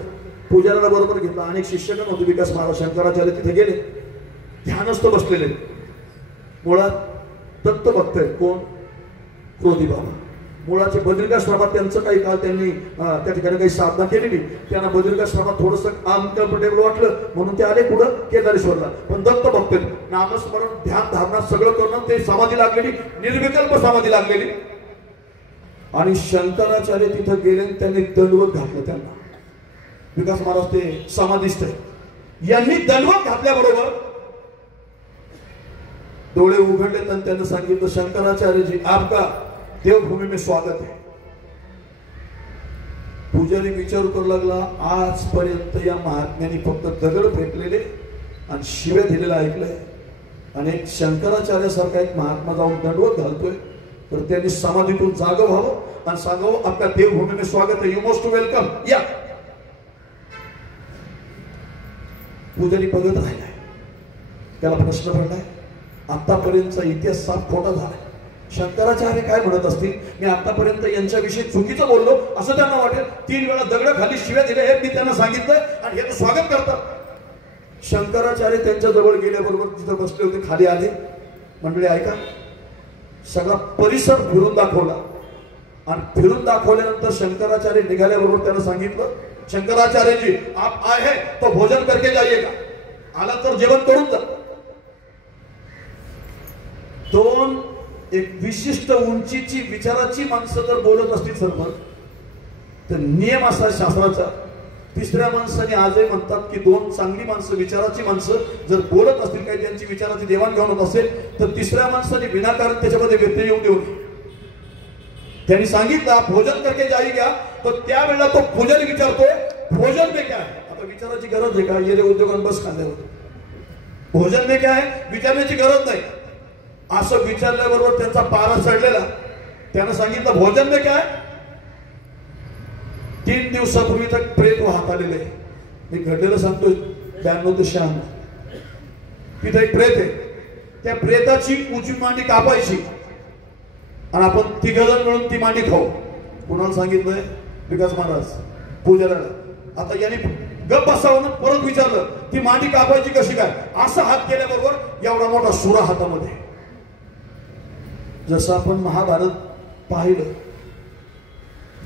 पुजाऱ्याला बरोबर घेतलं. अनेक शिष्यगण होते. विकास महाराज शंकराचार्य तिथे गेले, ध्यानस्थ बसलेले. मुळात दत्त भक्त आहेत. कोण? क्रोधी बाबा. मुळाचे बद्रिकाश्रमात त्यांचं काही काळ त्यांनी त्या ठिकाणी काही साधना केलेली. त्यांना बद्रिकाश्रमात थोडंसं अनकम्फर्टेबल वाटलं म्हणून ते आले पुढं केदारेश्वरला. पण दत्त भक्त नामस्मरण ध्यान धारणा सगळं करणं ते समाधी लागलेली, निर्विकल्प समाधी लागलेली. आणि शंकराचार्य तिथं गेले, त्यांनी दंडवत घातलं त्यांना. विकास महाराज ते समाधीस्थ आहे. यांनी दंडवत घातल्याबरोबर डोळे उघडले आणि त्यांनी सांगितलं शंकराचार्यजी आपका देवभूमी में स्वागत है. पुजारी विचार करू लागला आजपर्यंत या महात्म्याने फक्त दगड फेकलेले आणि शिव्या दिलेला ऐकलंय, आणि एक शंकराचार्यासारखा एक महात्मा जाऊन दंडवत घालतोय, तर त्यांनी समाधीतून जागं व्हावं आणि सांगावं आपल्या देवभूमी में स्वागत है, यू मोस्ट वेलकम या. पुजारी बघत राहिलाय. त्याला प्रश्न पडलाय आतापर्यंतचा इतिहास साफ खोटा झालाय. शंकराचार्य काय म्हणत असतील, मी आतापर्यंत यांच्याविषयी चुकीचं बोललो असं त्यांना वाटेल. 3 वेळा दगड खाली शिव्या दिल्या हे मी त्यांना सांगितलंय आणि हे स्वागत करतात. शंकराचार्य त्यांच्या जवळ गेल्याबरोबर तिथं बसले होते, खाली आले. मंडळी ऐका, सगळा परिसर फिरून दाखवला आणि फिरून दाखवल्यानंतर शंकराचार्य निघाल्याबरोबर त्यानं सांगितलं शंकराचार्यजी आप आए हैं तो भोजन करके जाइएगा, आला तर जेवण करून जा. 2 एक विशिष्ट उंचीची विचाराची माणसं जर बोलत असतील सरपंच तर नियम असा शास्त्राचा, 3ऱ्या माणसाने आजही म्हणतात की 2 चांगली माणसं विचाराची माणसं जर बोलत असतील, काही त्यांची विचाराची देवाणघेवाण होत असेल तर 3ऱ्या माणसाने विनाकारण त्याच्यामध्ये व्यत्यय येऊ देऊ नये. त्यांनी सांगितलं भोजन करके जाईगा, तर त्यावेळेला तो पुजारी विचारतोय भोजन में क्या है. आता विचाराची गरज आहे का? ये उद्योगात बस खाल्ल्यावर भोजन में क्या है विचारण्याची गरज नाही. असं विचारल्याबरोबर त्यांचा पारा चढलेला. त्यानं सांगितलं भोजन में क्या है. 3 दिवसापूर्वी तर प्रेत वाहत आलेले आहे. मी घडलेलं सांगतोय 92 ते 96. तिथे एक प्रेत आहे. त्या प्रेताची उजवी मांडी कापायची आणि आपण 3 जण मिळून ती मांडी खाऊ. कुणाला सांगितलंय? विकास महाराज पुजाऱ्याला. आता याने गप बसावं परत विचारलं ती मांडी कापायची कशी काय. असं हात केल्याबरोबर एवढा मोठा सुरा हातामध्ये. जसं आपण महाभारत पाहिलं,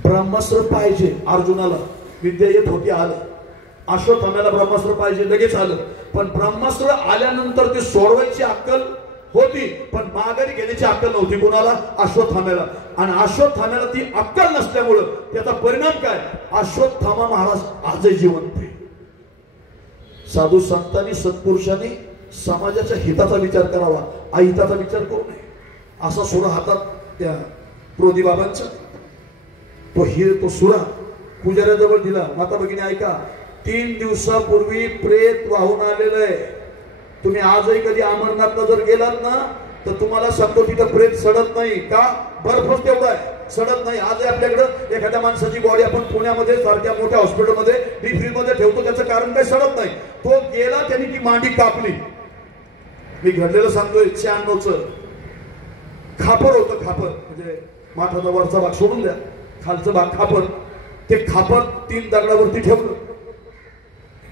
ब्रह्मास्त्र पाहिजे अर्जुनाला, विद्या येत होती, आलं. अश्वत्थाम्याला ब्रह्मास्त्र पाहिजे, लगेच आलं. पण ब्रह्मास्त्र आल्यानंतर ते सोडवायची अक्कल होती, पण माघारी घेण्याची अक्कल नव्हती. कोणाला? अश्वत्थाम्याला. आणि अश्वत्थाम्याला ती अक्कल नसल्यामुळं त्याचा परिणाम काय, अश्वत्थामा महाराज आजही जिवंत आहे. साधू संतांनी सत्पुरुषांनी समाजाच्या हिताचा विचार करावा, अहिताचा विचार करू नये. असा सुरा हातात त्या क्रोधी बाबांचा. तो सुरा पुजाऱ्याजवळ दिला. माता भगिनी ऐका, 3 दिवसापूर्वी प्रेत वाहून आलेलं आहे. तुम्ही आजही कधी अमरनाथला जर गेलात ना तर तुम्हाला सांगतो तिथं प्रेत सडत नाही. का? बर्फच तेवढा आहे, सडत नाही. आजही आपल्याकडं एखाद्या माणसाची बॉडी आपण पुण्यामध्ये सारख्या मोठ्या हॉस्पिटलमध्ये डीप फ्रीजमध्ये ठेवतो, त्याचं कारण काय, सडत नाही. तो गेला, त्यांनी ती मांडी कापली. मी घडलेलं सांगतोय 96चं. खापर होतं, खापर म्हणजे माठाचा वरचा भाग सोडून द्या, खालचा भाग खापर. ते खापर 3 दगडावरती ठेवलं,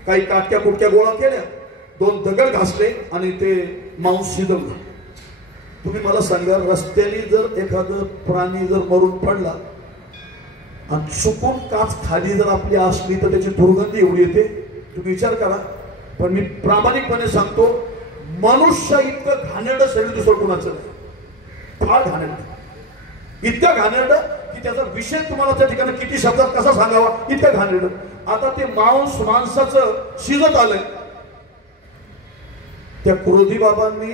काही काटक्या कुटक्या गोळा केल्या, 2 दगड घासले आणि ते मांस शिजवलं. तुम्ही मला सांगा, रस्त्याने जर एखादं प्राणी जर मरून पडला आणि चुकून काच खाली जर आपली असली तर त्याची दुर्गंधी एवढी येते, तुम्ही विचार करा. पण मी प्रामाणिकपणे सांगतो, मनुष्य इतकं घाणेरडं शरीर दुसरं कुणाचं नाही. फार घाणेरडं, इतकं घाणेरडं की त्याचा विषय तुम्हाला त्या ठिकाणी किती शब्दात कसा सांगावा, इतकं घाणेरडं. आता ते मांस माणसाचं शिजत आलंय. त्या क्रोधी बाबांनी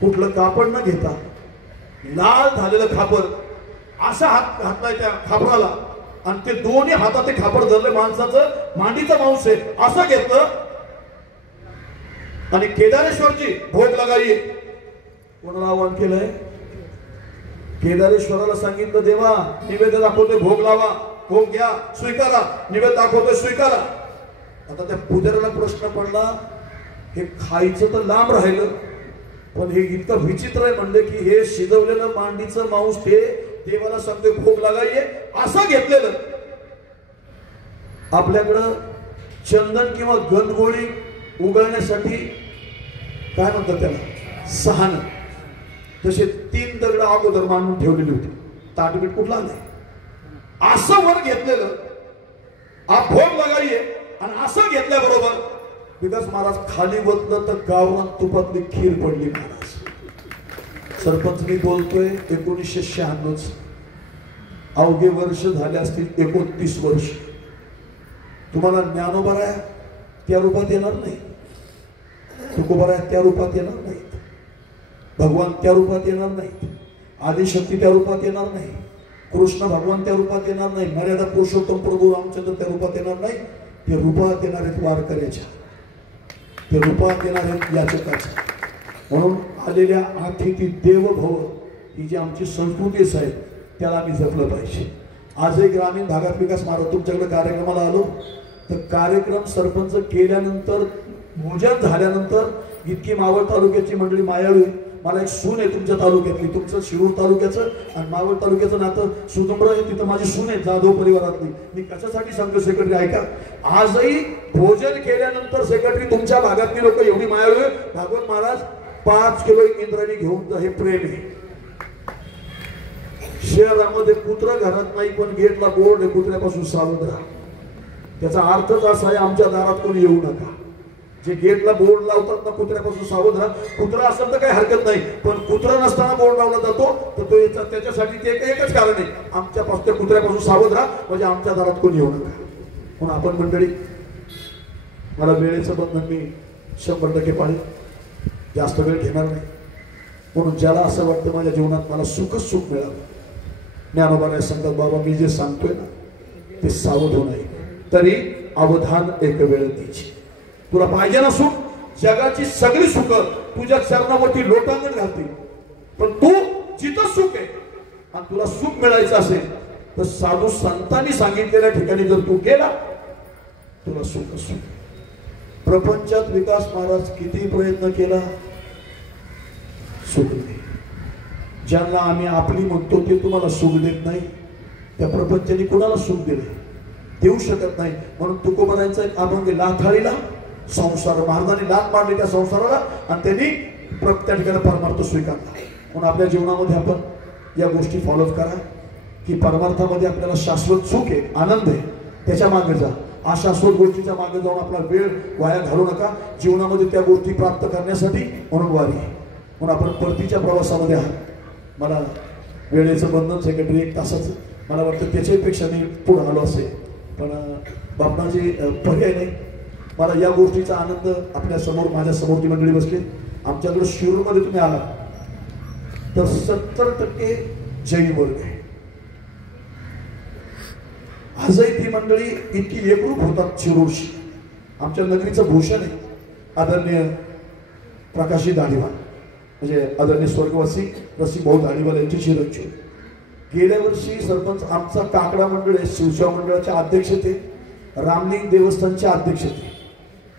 कुठलं कापड न घेता लाल झालेलं खापर असा हात घातलाय त्या खापराला आणि ते दोन्ही हातात ते खापड धरले, माणसाचं मांडीचं मांस आहे असं घेतलं आणि केदारेश्वरची भोग लगाई. कोणाला आव्हान केलंय? केदारेश्वराला सांगितलं देवा निवेद्य दाखवतोय, भोग लावा, भोग घ्या, स्वीकारा, निवेद्य दाखवतोय, स्वीकारा. आता त्या पुजाऱ्याला प्रश्न पडला, हे खायचं तर लांब राहिलं, पण हे इतकं विचित्र आहे म्हणले की हे शिजवलेलं मांडीचं मांस ते देवाला सांगतोय भोग लागायचे असं घेतलेलं. आपल्याकडं चंदन किंवा गंधगोळी उगळण्यासाठी काय म्हणतात त्याला, सहान, तसे 3 दगड अगोदर मांडून ठेवलेली होती. ताटपीठ कुठला नाही, असं वर घेतलेलं आप भोग लगाईये. आणि असं घेतल्याबरोबर विकास महाराज खाली बसलं तर गावरान तुपातली खीर पडली. महाराज सरपंच मी बोलतोय 1996, अवघे वर्ष झाले असतील 29 वर्ष. तुम्हाला ज्ञानोबराया त्या रूपात येणार नाही, तुकोबराया त्या रूपात येणार नाहीत, भगवान त्या रूपात येणार नाहीत, आदिशक्ती त्या रूपात येणार नाही, कृष्ण भगवान त्या रूपात येणार नाही, मर्यादा पुरुषोत्तम प्रभू रामचंद्र त्या रूपात येणार नाही. ते रूपात येणार आहेत वारकऱ्याच्या, ते रूपात येणार आहेत याचकाच्या. म्हणून आलेल्या अतिथी देव भव ही जी आमची संस्कृती आहे त्याला आम्ही जपलं पाहिजे. आजही ग्रामीण भागात विकास महाराज तुमच्याकडे कार्यक्रमाला आलो तर कार्यक्रम सरपंच केल्यानंतर भोजन झाल्यानंतर इतकी मावळ तालुक्याची मंडळी मायाळू, मला एक सून आहे तुमच्या तालुक्यातली, तुमचं शिरूर तालुक्याचं आणि मावळ तालुक्याचं नातं सुदंबर आहे. तिथं माझी सून आहे जाधव परिवारातली. मी कशासाठी सांगतो सेक्रेटरी ऐका, आजही भोजन केल्यानंतर सेक्रेटरी तुमच्या भागातली लोक एवढी मायाळू आहे, भागवत महाराज 5 किलो इंद्रायणी घेऊन जा, हे प्रेम आहे. शहरामध्ये कुत्र घरात नाही पण गेटला बोर्ड आहे कुत्र्यापासून सावध राहा. त्याचा अर्थच असा आहे आमच्या दारात कोणी येऊ नका. जे गेटला बोर्ड लावतात ना कुत्र्यापासून सावध राहा, कुत्रा असेल तर काही हरकत नाही, पण कुत्रा नसताना बोर्ड लावला जातो तर तो त्याच्यासाठी ते एकच कारण आहे, आमच्यापासून कुत्र्यापासून सावध राहा म्हणजे आमच्या दारात कोणी येऊ नका. म्हणून आपण मंडळी, मला वेळेचं बंधन मी 100% पाळेल, जास्त वेळ घेणार नाही. म्हणून ज्याला असं वाटतं माझ्या जीवनात मला सुखच सुख मिळालं, ज्ञानोबाने सांगतात बाबा मी जे सांगतोय ना ते सावध होऊ नये, तरी अवधान एक वेळ द्यायची. तुला पाहिजे ना सुख, जगाची सगळी सुख तुझ्या चरणावरती लोटांगण घालतील, पण तू जिथं सुख आहे आणि तुला सुख मिळायचं असेल तर साधू संतांनी सांगितलेल्या ठिकाणी जर तू गेला तुला सुख सुख. प्रपंचात विकास महाराज किती प्रयत्न केला, सुख नाही. ज्यांना आम्ही आपली म्हणतो ते तुम्हाला सुख देत नाही, त्या प्रपंचाने कुणाला सुख दिले, देऊ शकत नाही. म्हणून तुकोबरायांचा एक अभंग, लाथाळीला संसार, महाराजांनी लाथ मारली त्या संसाराला आणि त्यांनी त्या ठिकाणी परमार्थ स्वीकारला. म्हणून आपल्या जीवनामध्ये आपण या गोष्टी फॉलो करा की परमार्थामध्ये आपल्याला शाश्वत सुख आहे, आनंद आहे, त्याच्या मागे जा. अशाश्वत गोष्टीच्या मागे जाऊन आपला वेळ वाया घालू नका जीवनामध्ये त्या गोष्टी प्राप्त करण्यासाठी. म्हणून वारी, म्हणून आपण परतीच्या प्रवासामध्ये आहात. मला वेळेचं बंधन सेक्रेटरी 1 तासाचं, मला वाटतं त्याच्यापेक्षा मी पुढे आलो असेल, पण बापणाची पर्याय नाही. मला या गोष्टीचा आनंद आपल्या समोर, माझ्या समोरची मंडळी बसली. आमच्याकडे शिरूरमध्ये तुम्ही आलात तर 70% जैन वर्ग आहे. आजही ती मंडळी इतकी एकरूप होतात शिरूरशी. आमच्या नगरीचं भूषण आहे आदरणीय प्रकाशी दाढीवाल, म्हणजे आदरणीय स्वर्गवासी रसिकभाऊ दाढीवाल यांची चिरंजीव. गेल्या वर्षी सरपंच आमचा काकडा मंडळ आहे, शिवसेना मंडळाचे अध्यक्ष ते, रामलिंग देवस्थानचे अध्यक्ष ते.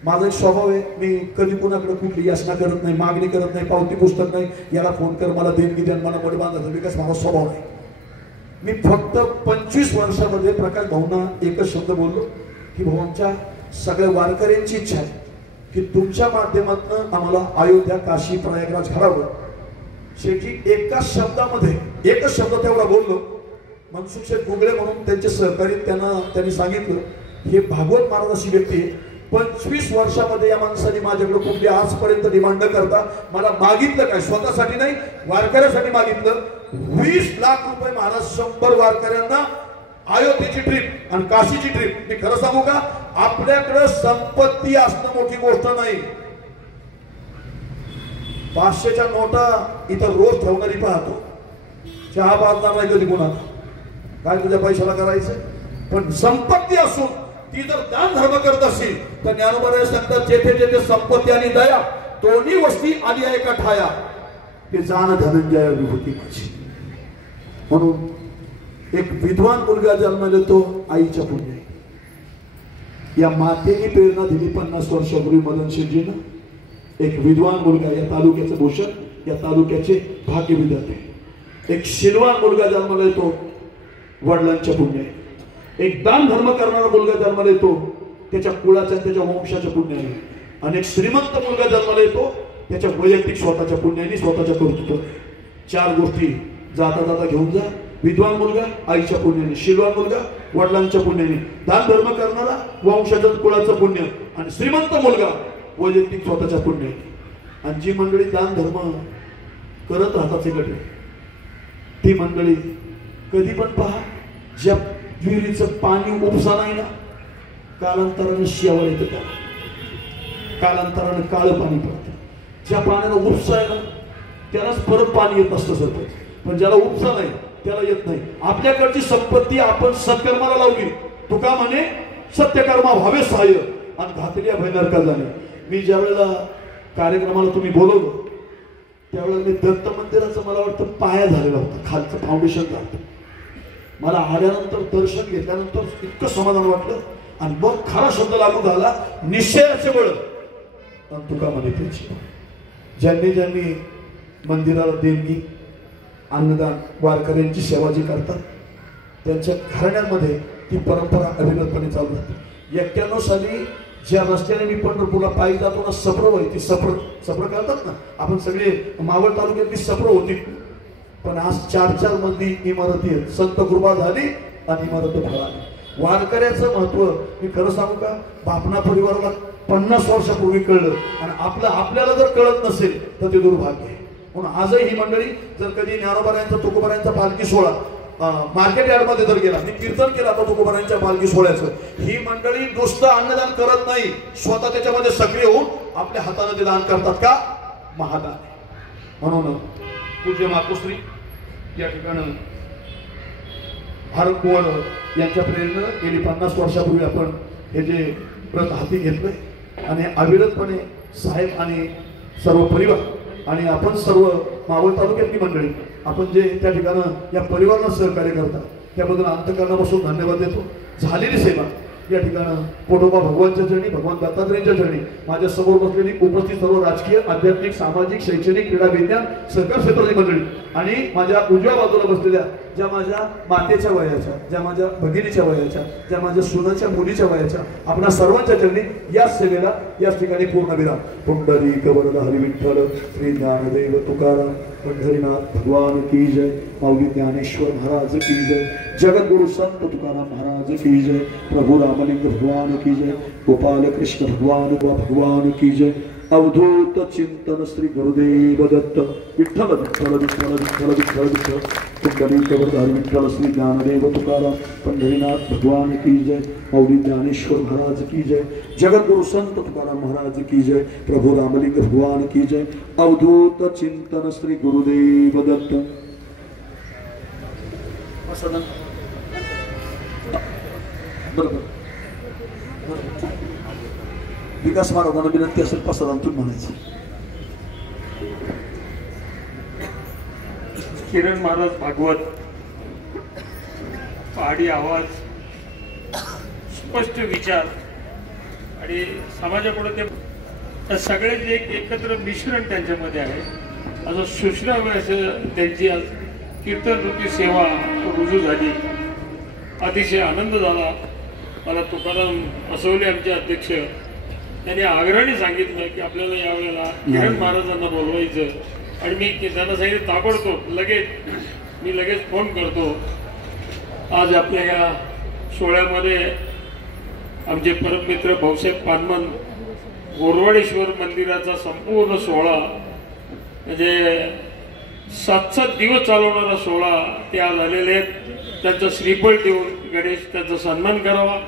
माझा एक स्वभाव आहे, मी कधी कुणाकडे कुठली याचना करत नाही, मागणी करत नाही, पावती पुस्तक नाही, याला फोन कर मला देणगी द्या मला मड बांधायचा विकास माझा स्वभाव नाही. मी फक्त 25 वर्षामध्ये प्रकाश भाऊंना एकच शब्द बोललो की भाऊ आमच्या सगळ्या वारकऱ्यांची इच्छा आहे की तुमच्या माध्यमातून आम्हाला अयोध्या, काशी, प्रयागराज घडावं. शेवटी एकाच शब्दामध्ये एकच शब्द तेवढा बोललो. मनसुख शेठ गुगळे म्हणून त्यांचे सहकारी त्यांनी सांगितलं हे भागवत महाराज अशी व्यक्ती आहे, 25 वर्षामध्ये या माणसाने माझ्याकडे कुठली आजपर्यंत डिमांड करता मला मागितलं काय, स्वतःसाठी नाही वारकऱ्यासाठी मागितलं. 20 लाख रुपये महाराज 100 वारकऱ्यांना अयोध्येची ट्रिप आणि काशीची ट्रिप. मी खरं सांगू का, आपल्याकडे संपत्ती असणं मोठी गोष्ट नाही. 500च्या नोटा इथं रोज ठेवणारी पाहतो, चहा पाजणार नाही कधी कोणाला, काय तुझ्या पैशाला करायचं. पण संपत्ती असून ती जर दान धर्म करत असेल तर ज्ञानोबा सांगतात जेथे जेथे संपत्ती आणि दया दोन्ही वस्ती आली आहे का ठाया ते जाण धनंजय विभूती माझी. म्हणून एक विद्वान मुलगा जन्माला येतो आईच्या पुण्य. या मातेने प्रेरणा दिली 50 वर्षापूर्वी मदनशीलजीनं. एक विद्वान मुलगा या तालुक्याचं भूषण, या तालुक्याचे भाग्य विधाते. एक शीलवान मुलगा जन्माला येतो वडिलांच्या पुण्य. एक दान धर्म करणारा मुलगा जन्माला येतो त्याच्या कुळाच्या त्याच्या वंशाच्या पुण्याने. आणि एक श्रीमंत मुलगा जन्माला येतो त्याच्या वैयक्तिक स्वतःच्या पुण्याने स्वतःच्या कर्तृत्व. 4 गोष्टी जाता जाता घेऊन जा. विद्वान मुलगा आईच्या पुण्याने, शीलवान मुलगा वडिलांच्या पुण्याने, दान धर्म करणारा वंशाच्या कुळाचं पुण्य आणि श्रीमंत मुलगा वैयक्तिक स्वतःच्या पुण्याने. आणि जी मंडळी दान धर्म करत राहतात गटे ती मंडळी कधी पण पहा ज्या विहिरीचं पाणी उपसा नाही ना कालांतराने शेवळ येतं त्याला, कालांतराने काळं पाणी पडतं. ज्या पाण्याला उपसा आहे ना त्यालाच परत पाणी येत असतं सरपंच, पण ज्याला उपसा नाही त्याला येत नाही. आपल्याकडची संपत्ती आपण सत्कर्माला लावली. तुका म्हणे सत्यकर्मा व्हावे सहाय्य आणि घातल्या भयनरका जाणे. मी ज्या वेळेला कार्यक्रमाला तुम्ही बोलवलं त्यावेळेला मी दत्त मंदिराचं मला वाटतं पाया झालेला होता, खालचं फाउंडेशन झालं. मला आल्यानंतर दर्शन घेतल्यानंतर इतकं समाधान वाटलं आणि मग खरा शब्द लागू झाला निश्चयाचे बळ आणि तुका म्हणे त्याची. ज्यांनी ज्यांनी मंदिराला देणगी अन्नदान वारकऱ्यांची सेवा जी करतात त्यांच्या घराण्यांमध्ये ती परंपरा अविरतपणे चालू राहते. 91 साली ज्या रस्त्याने मी पंढरपूरला पायी जातो ना सप्र व्हायची, सप्र करतात ना आपण सगळे मावळ तालुक्यातली सप्र होती. पण आज 4-4 मजली इमारती आहेत. संत कृपा झाली आणि इमारत फळाली. वारकऱ्याचं महत्व मी खरं सांगू का बापना परिवाराला 50 वर्षापूर्वी कळलं आणि आपल्याला जर कळत नसेल तर ते दुर्भाग्य आहे. म्हणून आजही ही मंडळी जर कधी ज्ञानोबारायांचा तुकोबारायांचा पालखी सोहळा मार्केट यार्ड मध्ये जर गेला, मी कीर्तन केलं आता तुकोबारायांच्या पालखी सोहळ्याचं, ही मंडळी नुसतं अन्नदान करत नाही, स्वतः त्याच्यामध्ये सक्रिय होऊन आपल्या हाताने ते दान करतात का महादान. म्हणून पूज्य मातोश्री या ठिकाणी भारत कुंवर यांच्या प्रेरणेने गेली 50 वर्षापूर्वी आपण हे जे व्रत हाती घेतलंय आणि अविरतपणे साहेब आणि सर्व परिवार आणि आपण सर्व मावळ तालुक्यातली मंडळी आपण जे त्या ठिकाणं या परिवाराला सहकार्य करतात त्याबद्दल अंतःकरणापासून धन्यवाद देतो. झालेली सेवा या ठिकाणं पोटोबा भगवानच्या चरणी, भगवान दत्तात्रेयांच्या चरणी, माझ्या समोर बसलेली उपस्थित सर्व राजकीय, आध्यात्मिक, सामाजिक, शैक्षणिक, क्रीडा, विज्ञान, सरकार क्षेत्रातली मंडळी आणि माझ्या उजव्या बाजूला बसलेल्या ज्या माझ्या मातेच्या वयाच्या, ज्या माझ्या भगिनीच्या वयाच्या, ज्या माझ्या सुनाच्या मुलीच्या वयाच्या, आपल्या सर्वांच्या चरणी या सेवेला याच ठिकाणी पूर्णविराम. पुंडलिक वरद हरी विठ्ठल श्री ज्ञानदेव तुकाराम पंढरीनाथ भगवान की जय. माऊली ज्ञानेश्वर महाराज की जय. जगद्गुरु संत तुकाराम महाराज की जय. प्रभु रामलिंग भगवान की जय. गोपाल कृष्ण भगवान की जय. अवधूत चिंतन श्री गुरुदेव दत्त. विठ्ठल विठ्ठल विठ्ठल विठ्ठल विठ्ठल विठ्ठल. पुंडलिक वरद हरी विठ्ठल श्री ज्ञानदेव तुकाराम पंढरीनाथ भगवान की जय. माऊली ज्ञानेश्वर महाराज की जय. जगद्गुरु संत तुकाराम महाराज की जय. प्रभु रामलिंग भगवान की जय. अवधूत चिंतन श्री गुरुदेव दत्त. बरोबर विकास महाराजांना विनंती असेल प्रसादांतून म्हणायचं. किरण महाराज भागवत, पहाडी आवाज, स्पष्ट विचार आणि समाजापुढे ते सगळे जे एकत्र मिश्रण त्यांच्यामध्ये आहे. असं सुश्राव्य असं त्यांची आज कीर्तन रूपी सेवा रुजू झाली. अतिशय आनंद झाला. मला तुकाराम असवले आमचे अध्यक्ष त्यांनी आग्रहाने सांगितलं की आपल्याला यावेळेला किरण महाराजांना बोलवायचं आणि मी त्यांना सांगितलं ताबडतोब लगेच फोन करतो. आज आपल्या या सोहळ्यामध्ये आमचे परममित्र भाऊसाहेब पानमन गोरवाडेश्वर मंदिराचा संपूर्ण सोहळा म्हणजे 7-7 दिवस चालवणारा सोहळा ते आज आलेले आहेत. त्यांचा श्रीफळ देऊन गणेश त्यांचा सन्मान करावा.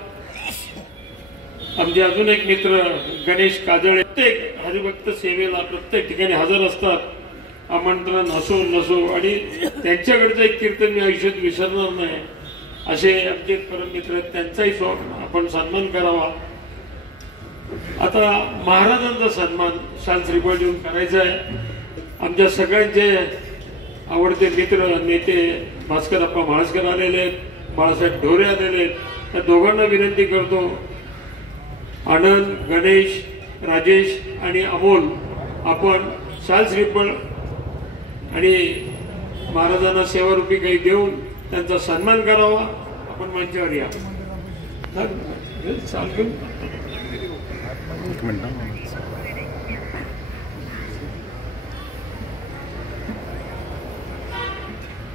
आमचे अजून एक मित्र गणेश काजळे प्रत्येक हरिभक्त सेवेला प्रत्येक ठिकाणी हजर असतात. आमंत्रण असो नसो आणि त्यांच्याकडचं एक कीर्तन मी आयुष्यात विसरणार नाही. असे आमचे परममित्र आहेत, त्यांचाही आपण सन्मान करावा. आता महाराजांचा सन्मान शाल श्रीफळ देऊन करायचा आहे. आमच्या सगळ्यांचे आवडते मित्र नेते भास्करप्पा म्हाळसकर आलेले आहेत, बाळासाहेब ढोरे आलेले आहेत. त्या दोघांना विनंती करतो, आनंद, गणेश, राजेश आणि अमोल आपण शाल श्रीफळ आणि महाराजांना सेवारूपी काही देऊन त्यांचा सन्मान करावा. आपण मंचावर या.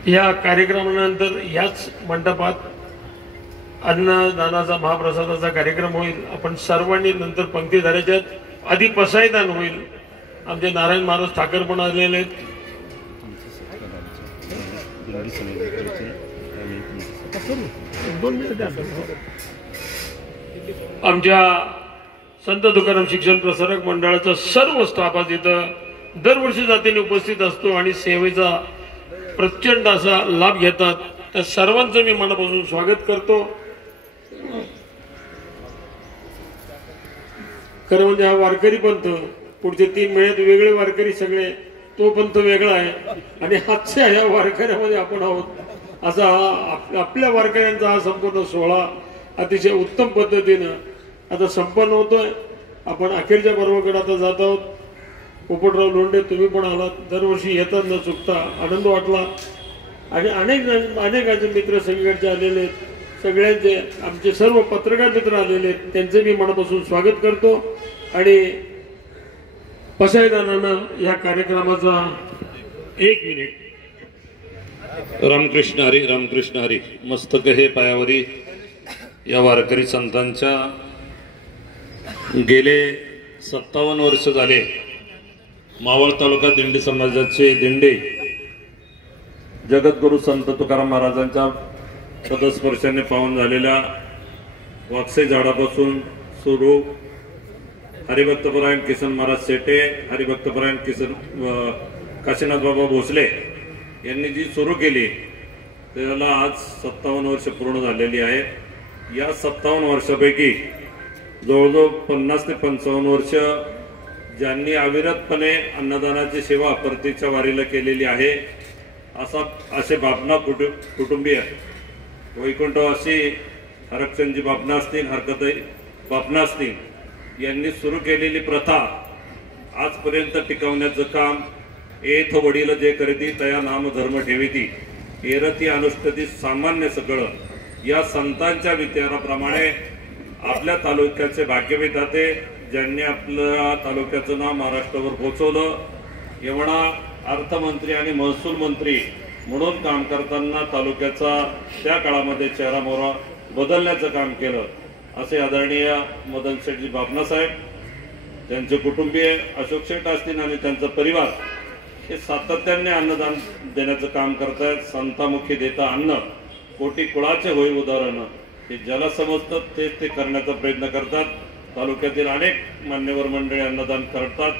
या कार्यक्रमानंतर याच मंडपात अन्नदानाचा महाप्रसादाचा कार्यक्रम होईल. आपण सर्वांनी नंतर पंक्ती धरायच्यात. आधी पसायदान होईल. आमचे नारायण महाराज ठाकर पण आलेले आहेत. आमच्या संत तुकाराम शिक्षण प्रसारक मंडळाचा सर्व स्टाफ आज इथं दरवर्षी जातीने उपस्थित असतो आणि सेवेचा प्रचंड असा लाभ घेतात. त्या सर्वांचं मी मनापासून स्वागत करतो. खरं म्हणजे हा वारकरी पंथ पुढचे 3 महिन्यात वेगळे वारकरी सगळे, तो पंथ वेगळा आहे आणि आजच्या ह्या वारकऱ्यामध्ये आपण आहोत. असा आपल्या वारकऱ्यांचा हा संपूर्ण सोहळा अतिशय उत्तम पद्धतीनं आता संपन्न होतोय. आपण अखेरच्या पर्वाकडे आता जात आहोत. पोपटराव लोंढे तुम्ही पण आलात, दरवर्षी येतात न चुकता, आनंद वाटला. आणि अनेकांचे मित्र सगळीकडचे आलेले आहेत. सगळ्यांचे आमचे सर्व पत्रकार मित्र आलेले आहेत, त्यांचे मी मनापासून स्वागत करतो. आणि पसायदानानं या कार्यक्रमाचा 1 मिनिट. रामकृष्ण हरी, रामकृष्ण हरी. मस्तक हे पायावरी या वारकरी संतांच्या गेले 57 वर्ष झाले मावळ तालुका दिंडी समाजाचे दिंडे जगद्गुरु संत तुकाराम महाराजांच्या पदस्पर्शाने पावन झालेल्या वाकसे झाडापासून सुरू हरिभक्तपरायण किसन महाराज सेटे, हरिभक्तपरायण किसन काशीनाथ बाबा भोसले यांनी जी सुरू केली त्याला आज 57 वर्ष पूर्ण झालेली आहे. या 57 वर्षापैकी जवळजवळ 50 ते 55 वर्ष ज्यांनी अविरतपणे अन्नदानाची सेवा परतीच्या वारीला केलेली आहे असे बापना कुटुंबीय वैकुंठवासी हरकचंदजी बापना असतील, हरकतई बापना असतील यांनी सुरू केलेली प्रथा आजपर्यंत टिकवण्याचं काम एथ वडील जे करीती तया नाम धर्म ठेविती एरती अनुष्ठती सामान्य सगळं या संतांच्या विचाराप्रमाणे आपल्या तालुक्याचे भाग्यविधाते ज्यांनी आपल्या तालुक्याचं नाव महाराष्ट्रावर पोहोचवलं, एवढा अर्थमंत्री आणि महसूल मंत्री म्हणून काम करताना तालुक्याचा त्या काळामध्ये चेहरामोहरा बदलण्याचं काम केलं असे आदरणीय मदन शेठजी बापना साहेब, त्यांचे कुटुंबीय अशोक शेठ असतील आणि त्यांचा परिवार हे सातत्याने अन्नदान देण्याचं काम करतायत. संतामुखी देता अन्न कोटी कुळाचे होईल उदाहरण हे ज्याला समजतं तेच ते करण्याचा प्रयत्न करतात. तालुक्यातील अनेक मान्यवर मंडळी अन्नदान करतात.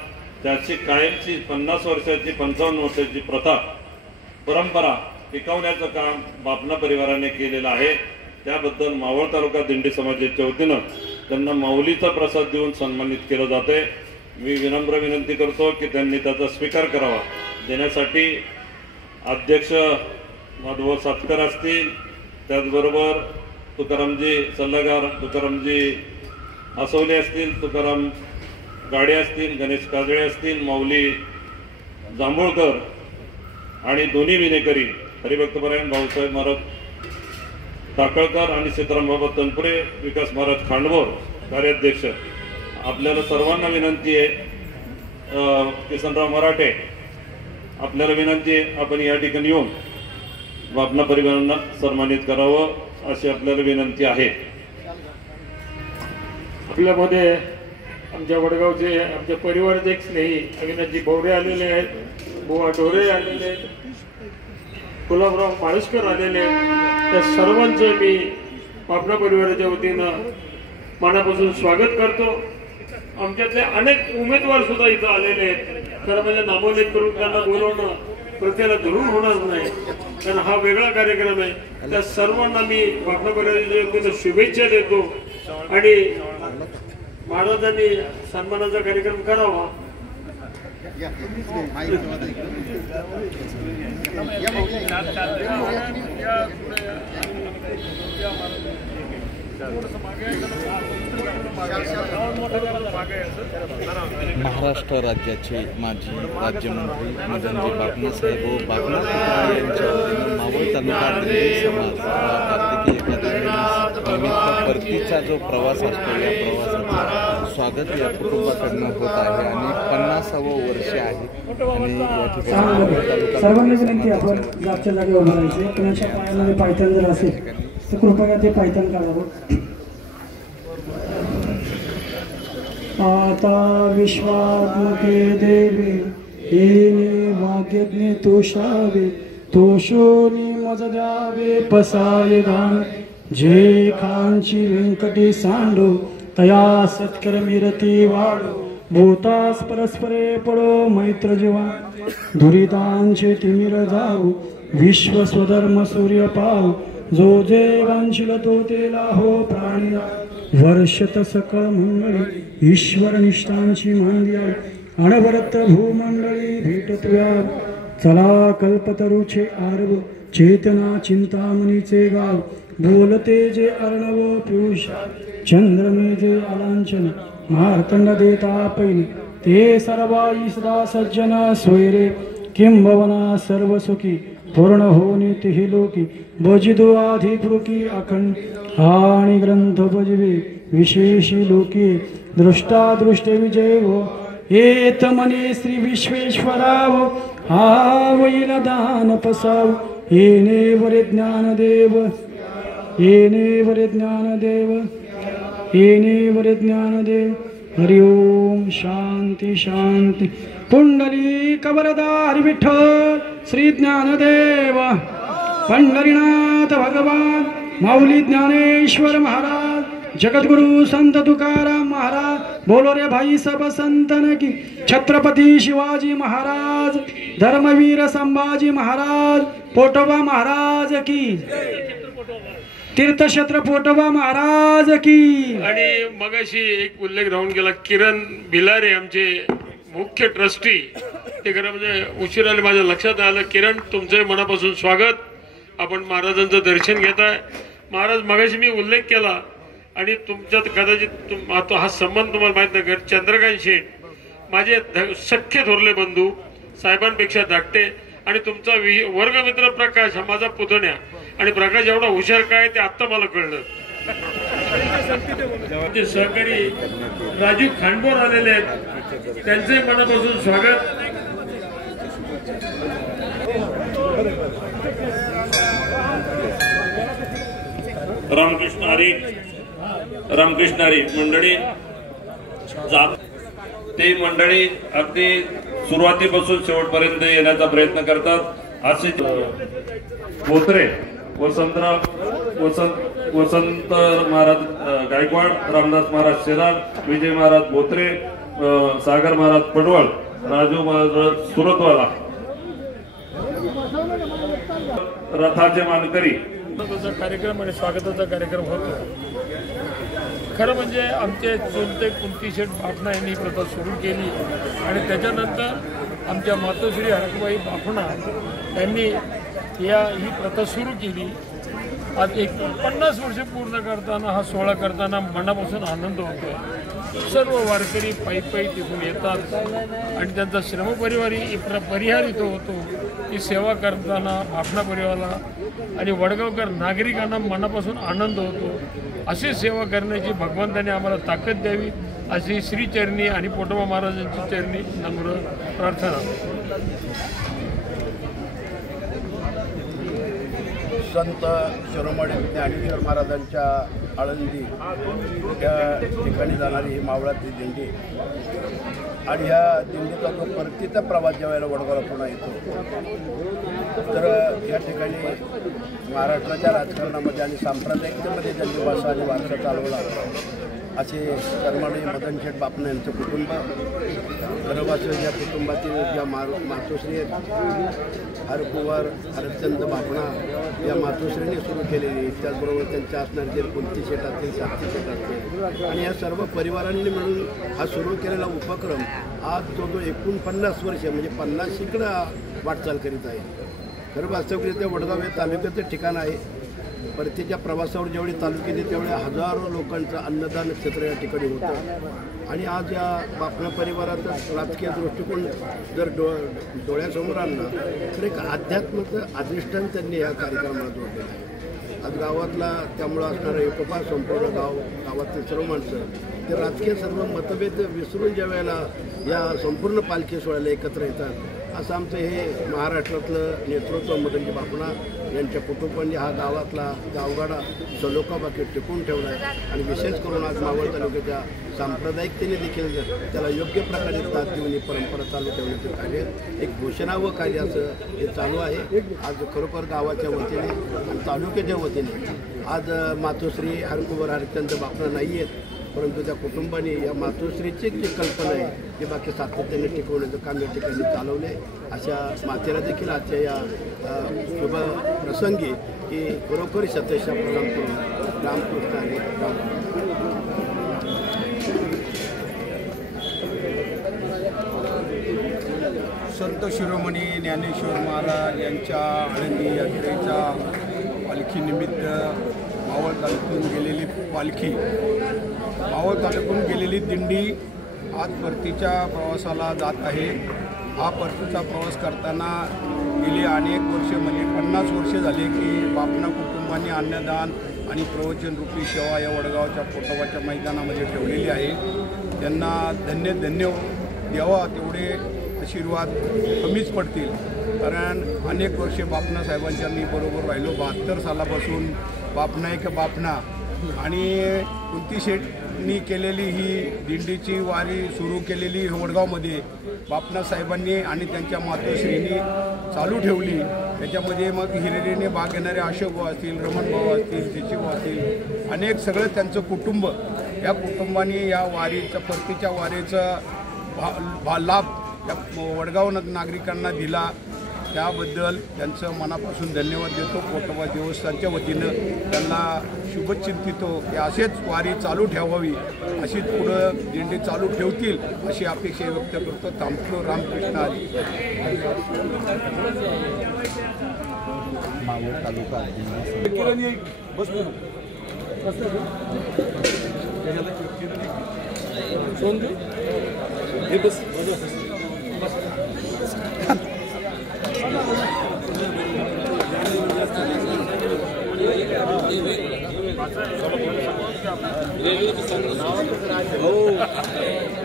त्याची कायमची 50 वर्षाची 55 वर्षाची प्रथा परंपरा टिकवण्याचं काम बापना परिवाराने केलेलं आहे. त्याबद्दल मावळ तालुका दिंडी समाजाच्या वतीनं त्यांना माऊलीचा प्रसाद देऊन सन्मानित केलं जाते. मी विनम्र विनंती करतो की त्यांनी त्याचा स्वीकार करावा. देण्यासाठी अध्यक्ष माधव सातकर असतील, त्याचबरोबर तुकारामजी सल्लागार तुकारामजी आसवले असतील, तुकाराम गाडे असतील, गणेश काजळे असतील, माऊली जांभूळकर आणि दोन्ही विनेकरी हरिभक्तपरायण भाऊसाहेब महाराज टाकळकर आणि सीताराम बाबा तनपुरे, विकास महाराज खांडवर कार्याध्यक्ष, आपल्याला सर्वांना विनंती आहे. किसनराव मराठे आपल्याला विनंती आहे आपण या ठिकाणी येऊन बापना परिवारांना सन्मानित करावं अशी आपल्याला विनंती आहे. आपल्यामध्ये आमच्या वडगावचे आमच्या परिवाराचे एक स्नेही अविनाशजी भोवरे आलेले आहेत, बुवा ढोरे आलेले आहेत, गुलाबराव माळसकर आलेले आहेत. त्या सर्वांचं मी बापना परिवाराच्या वतीनं मनापासून स्वागत करतो. आमच्यातले अनेक उमेदवार सुद्धा इथं आलेले आहेत. खरं म्हणजे नामोल्लेख करून त्यांना बोलवणं प्रत्येला धरून होणार नाही. कारण हा वेगळा कार्यक्रम आहे. त्या सर्वांना मी बापणा परिवाराच्या शुभेच्छा देतो आणि महाराजांनी सन्मानाचा कार्यक्रम करावा. महाराष्ट्र राज्याचे माजी राज्यमंत्री मदनजी बापनासाहेब बापना यांच्या वतीनं मावळ तालुका दिंडी समाज कार्तिकी एकादशीनिमित्त परतीचा जो प्रवास असतो या प्रवासाचं स्वागत या कुटुंबाकडनं होत आहे आणि 50वे वर्ष आहे आणि या ठिकाणी सर्वांना विनंती आपण जागच्या जागेवर उभारायचे. कुणाच्या पायामध्ये पायथन जर असेल तर कृपया ते पायथन काढावं. आता विश्वात्मके देवे येणे भाग्यज्ञे तोषावे तोषोनी मज द्यावे पसाये दान जे खांची व्यंकटी सांडो तया सत्कर्मी रती वाढो भूतास परस्परे पडो मैत्र जीवा दुरितांचे तिमिर जाऊ विश्व स्वधर्म सूर्य पाहू जो जे वांछिल तो तेला हो प्राणी वर्षत सकळ मंगळी ईश्वर निष्ठांची मांदिया अनवरत भूमंडळी भेटतव्या चला कल्पतरुचे आरव चेतना चिंतामणीचे गाव बोलते जे अर्णव पियुष चंद्रमे जे अलांचन मार्तंड देता पैने ते सर्वाई सदा सज्जन सोयरे किंबवना सर्व सुखी पूर्ण होनी तिही लोकी बजिदो आधिपृकी अखंड आणि ग्रंथ बजवे विशेषी लोकी दृष्टा दृष्टे विजय हो येत मने श्री विश्वेश्वराव हा वैल दान पसाव येणे वरे ज्ञानदेव येणे वरे ज्ञानदेव येणे वरे ज्ञानदेव. हरि ओम शांती शांती. पुंडली कबरदार विठ्ठल श्री ज्ञानदेव पंढरीनाथ भगवान माऊली ज्ञानेश्वर महाराज जगद्गुरु संत तुकाराम महाराज बोलो रे भाई सब संतन की छत्रपती शिवाजी महाराज धर्मवीर संभाजी महाराज पोटोबा महाराज की तीर्थक्षेत्र पोटोबा महाराज की. आणि मगाशी एक उल्लेख राहून गेला. किरण भिलारे आमचे मुख्य ट्रस्टी ते खरं म्हणजे उशिराने माझ्या लक्षात आलं. किरण तुमचे मनापासून स्वागत. आपण महाराजांचं दर्शन घेताय. महाराज मगाशी मी उल्लेख केला आणि तुमच्यात कदाचित हा संबंध तुम्हाला माहित नाही. चंद्रकांत शेठ माझे सख्खे थोरले बंधू साहेबांपेक्षा धाकटे आणि तुमचा वर्गमित्र प्रकाश हा माझा पुतण्या आणि प्रकाश एवढा हुशार काय ते आत्ता मला कळलं. ते सहकारी राजू खांडबोर आलेले आहेत त्यांचे मनापासून स्वागत. रामकृष्ण हरी मंडळी ते मंडळी अगदी सुरुवातीपासून शेवटपर्यंत येण्याचा प्रयत्न करतात. असे बोत्रे वसंत महाराज गायकवाड रामदास महाराज शेलार विजय महाराज बोत्रे सागर महाराज पडवळ राजू महाराज सुरतवाला रथाचे मानकरी कार्यक्रम आणि स्वागताचा कार्यक्रम होतो. खरं म्हणजे आमचे चुलते कुंतीशेठ बापणा यांनी प्रथा सुरू केली आणि त्याच्यानंतर आमच्या मातोश्री हरकबाई बापणा यांनी ही प्रथा सुरू केली. आज 50 वर्ष पूर्ण करताना हा सोहळा करताना मनापासून आनंद होतो. सर्व वारकरी पायी पायी तिथून येतात आणि त्यांचा परिहार इथं होतो. ही सेवा करताना बापणा परिवाराला आणि वडगावकर नागरिकांना मनापासून आनंद होतो. अशी सेवा करण्याची भगवंताने आम्हाला ताकद द्यावी अशी श्रीचरणी आणि पोटोबा महाराजांची चरणी नम्र प्रार्थना. संत शिरोमणी ज्ञानेश्वर महाराजांच्या आळंदी या ठिकाणी जाणारी ही मावळातली दिंडी आणि ह्या दिंडीचा जो परतीचा प्रवास ज्या वेळेला वडगावला पुन्हा येतो तर या ठिकाणी महाराष्ट्राच्या राजकारणामध्ये आणि सांप्रदायिकतेमध्ये ज्यांनी वासा आणि वारसा चालवला असे कर्मणी मदन शेठ बापना यांचं कुटुंब, घरवासच्या कुटुंबातील ज्या मातोश्री आहेत, हरकुंवर हरचंद बापणा या मातोश्रीने सुरू केलेली, त्याचबरोबर त्यांच्या असणारे जे कुंती शेठ असतील, साक्षी शेठ असतील आणि या सर्व परिवारांनी मिळून हा सुरू केलेला उपक्रम आज जो 49 वर्ष म्हणजे 50कडं वाटचाल करीत आहे. खरं वास्तविकरित्या वडगाव हे तालुक्याचं ठिकाण आहे. परतीच्या प्रवासावर जेवढे तालुके येते तेवढे हजारो लोकांचं अन्नदान क्षेत्र या ठिकाणी होतं आणि आज या बापना परिवाराचा राजकीय दृष्टिकोन जर डोळ्यासमोर आणला तर एक अध्यात्माचं अधिष्ठान त्यांनी या कार्यक्रमाला जोडलेलं आहे. आज गावातला त्यामुळं असणारा एकोपा संपूर्ण गावातील सर्व माणसं ते राजकीय सर्व मतभेद विसरून ज्या वेळेला या संपूर्ण पालखी सोहळ्याला एकत्र येतात असं आमचं हे महाराष्ट्रातलं नेतृत्व मदनजी बापणा यांच्या कुटुंबांनी हा गावातला गावगाडा सलोखाबाकी टिकून ठेवला आहे आणि विशेष करून आज मावळ तालुक्याच्या सांप्रदायिकतेने देखील त्याला योग्य प्रकारे साथ देऊन ही परंपरा चालू ठेवण्याचं कार्य एक घोषणावं कार्य असं हे चालू आहे. आज खरोखर गावाच्या वतीने आणि तालुक्याच्या वतीने आज मातोश्री हरकुंवर हरचंद बापणा नाही आहेत, परंतु त्या कुटुंबाने या मातोश्रीची जी कल्पना आहे ती बाकी सातत्याने टिकवण्याचं काम या ठिकाणी चालवलं आहे. अशा मातेला देखील आजच्या या शुभ प्रसंगी की खरोखर शतशः प्रणाम करून रामकृष्ण आणि संत शिरोमणी ज्ञानेश्वर महाराज यांच्या आळंदी यात्रेच्या पालखीनिमित्त मावळ तालुक्यातून गेलेली पालखी, मावळ तालुक्यातून गेलेली दिंडी आज परतीच्या प्रवासाला जात आहे. हा परतीचा प्रवास करताना गेली अनेक वर्ष म्हणजे 50 वर्ष झाले की बापना कुटुंबाने अन्नदान आणि प्रवचनरूपी सेवा या वडगावच्या पोटोबाच्या मैदानामध्ये ठेवलेली आहे. त्यांना धन्य द्यावा तेवढे आशीर्वाद कमीच पडतील, कारण अनेक वर्षे बापना साहेबांच्या मी बरोबर राहिलो. 72 सालापासून बापना एक बापना आणि कुंती शेठनी केलेली ही दिंडीची वारी सुरू केलेली वडगावमध्ये बापना साहेबांनी आणि त्यांच्या मातोश्रींनी चालू ठेवली. त्याच्यामध्ये मग हिरिरीने भाग घेणारे अशोक भाऊ असतील, रमण भाऊ असतील, देशी भाऊ असतील, अनेक सगळं त्यांचं कुटुंब, या कुटुंबाने या वारीचं परतीच्या वारीचा लाभ या वडगाव नागरिकांना दिला. त्याबद्दल त्यांचं मनापासून धन्यवाद देतो. पोटोबा देवस्थानच्या वतीनं त्यांना शुभचिंतितो की असेच वारी चालू ठेवावी, अशीच पुढं दिंडी चालू ठेवतील अशी अपेक्षा व्यक्त करतो. थांबतो. रामकृष्ण हरी. मावळ तालुका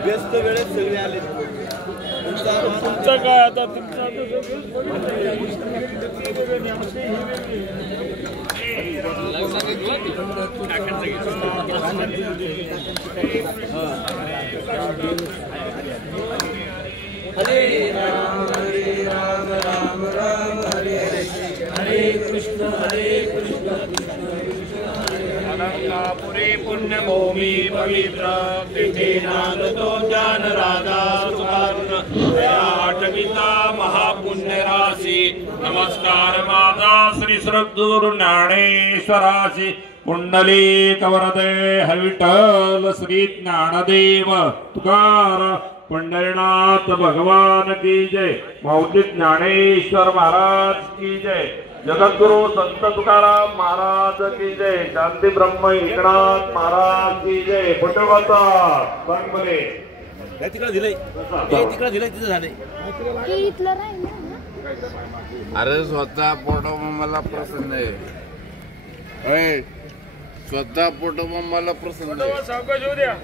व्यस्त वेळेत सगळे आले. तुमचं काय आता तुमचं हरे राम राम राम हरे हरे, हरे कृष्ण कृष्ण अनंतापुरी पुण्यभूमी पवित्र तिथे नांदतो ज्ञान राजा सुधारुण आठविता महापुण्य राशी. नमस्कार माता श्री श्रद्धूर ज्ञानेश्वराशी. कुंडली कवरते हरिविठ्ठल श्री ज्ञानदेव तुकार. पंढरीनाथ भगवान की जय. मौलिक ज्ञानेश्वर महाराज की जय. जगद्गुरु संत तुकाराम महाराज की जय. शांती ब्रह्म एकनाथ महाराज की जय. पोटोबाचा बंगले तिकडे दिलंय, तिकडे दिलंय, तिथं झालंय. अरे स्वतः पोटोबा मला प्रसन्न आहे. स्वतः पोटोबा मला प्रसन्न आहे. सावकाश होऊ द्या.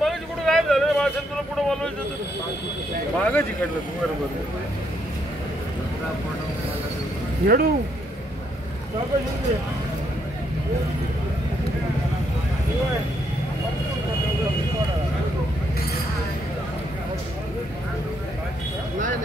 मागाची कुठं गायब झालं माझं, तुला कुठं बोलवायचं मागच इकडलं तू बरोबर येडू सावकाश होऊ द्या. नाही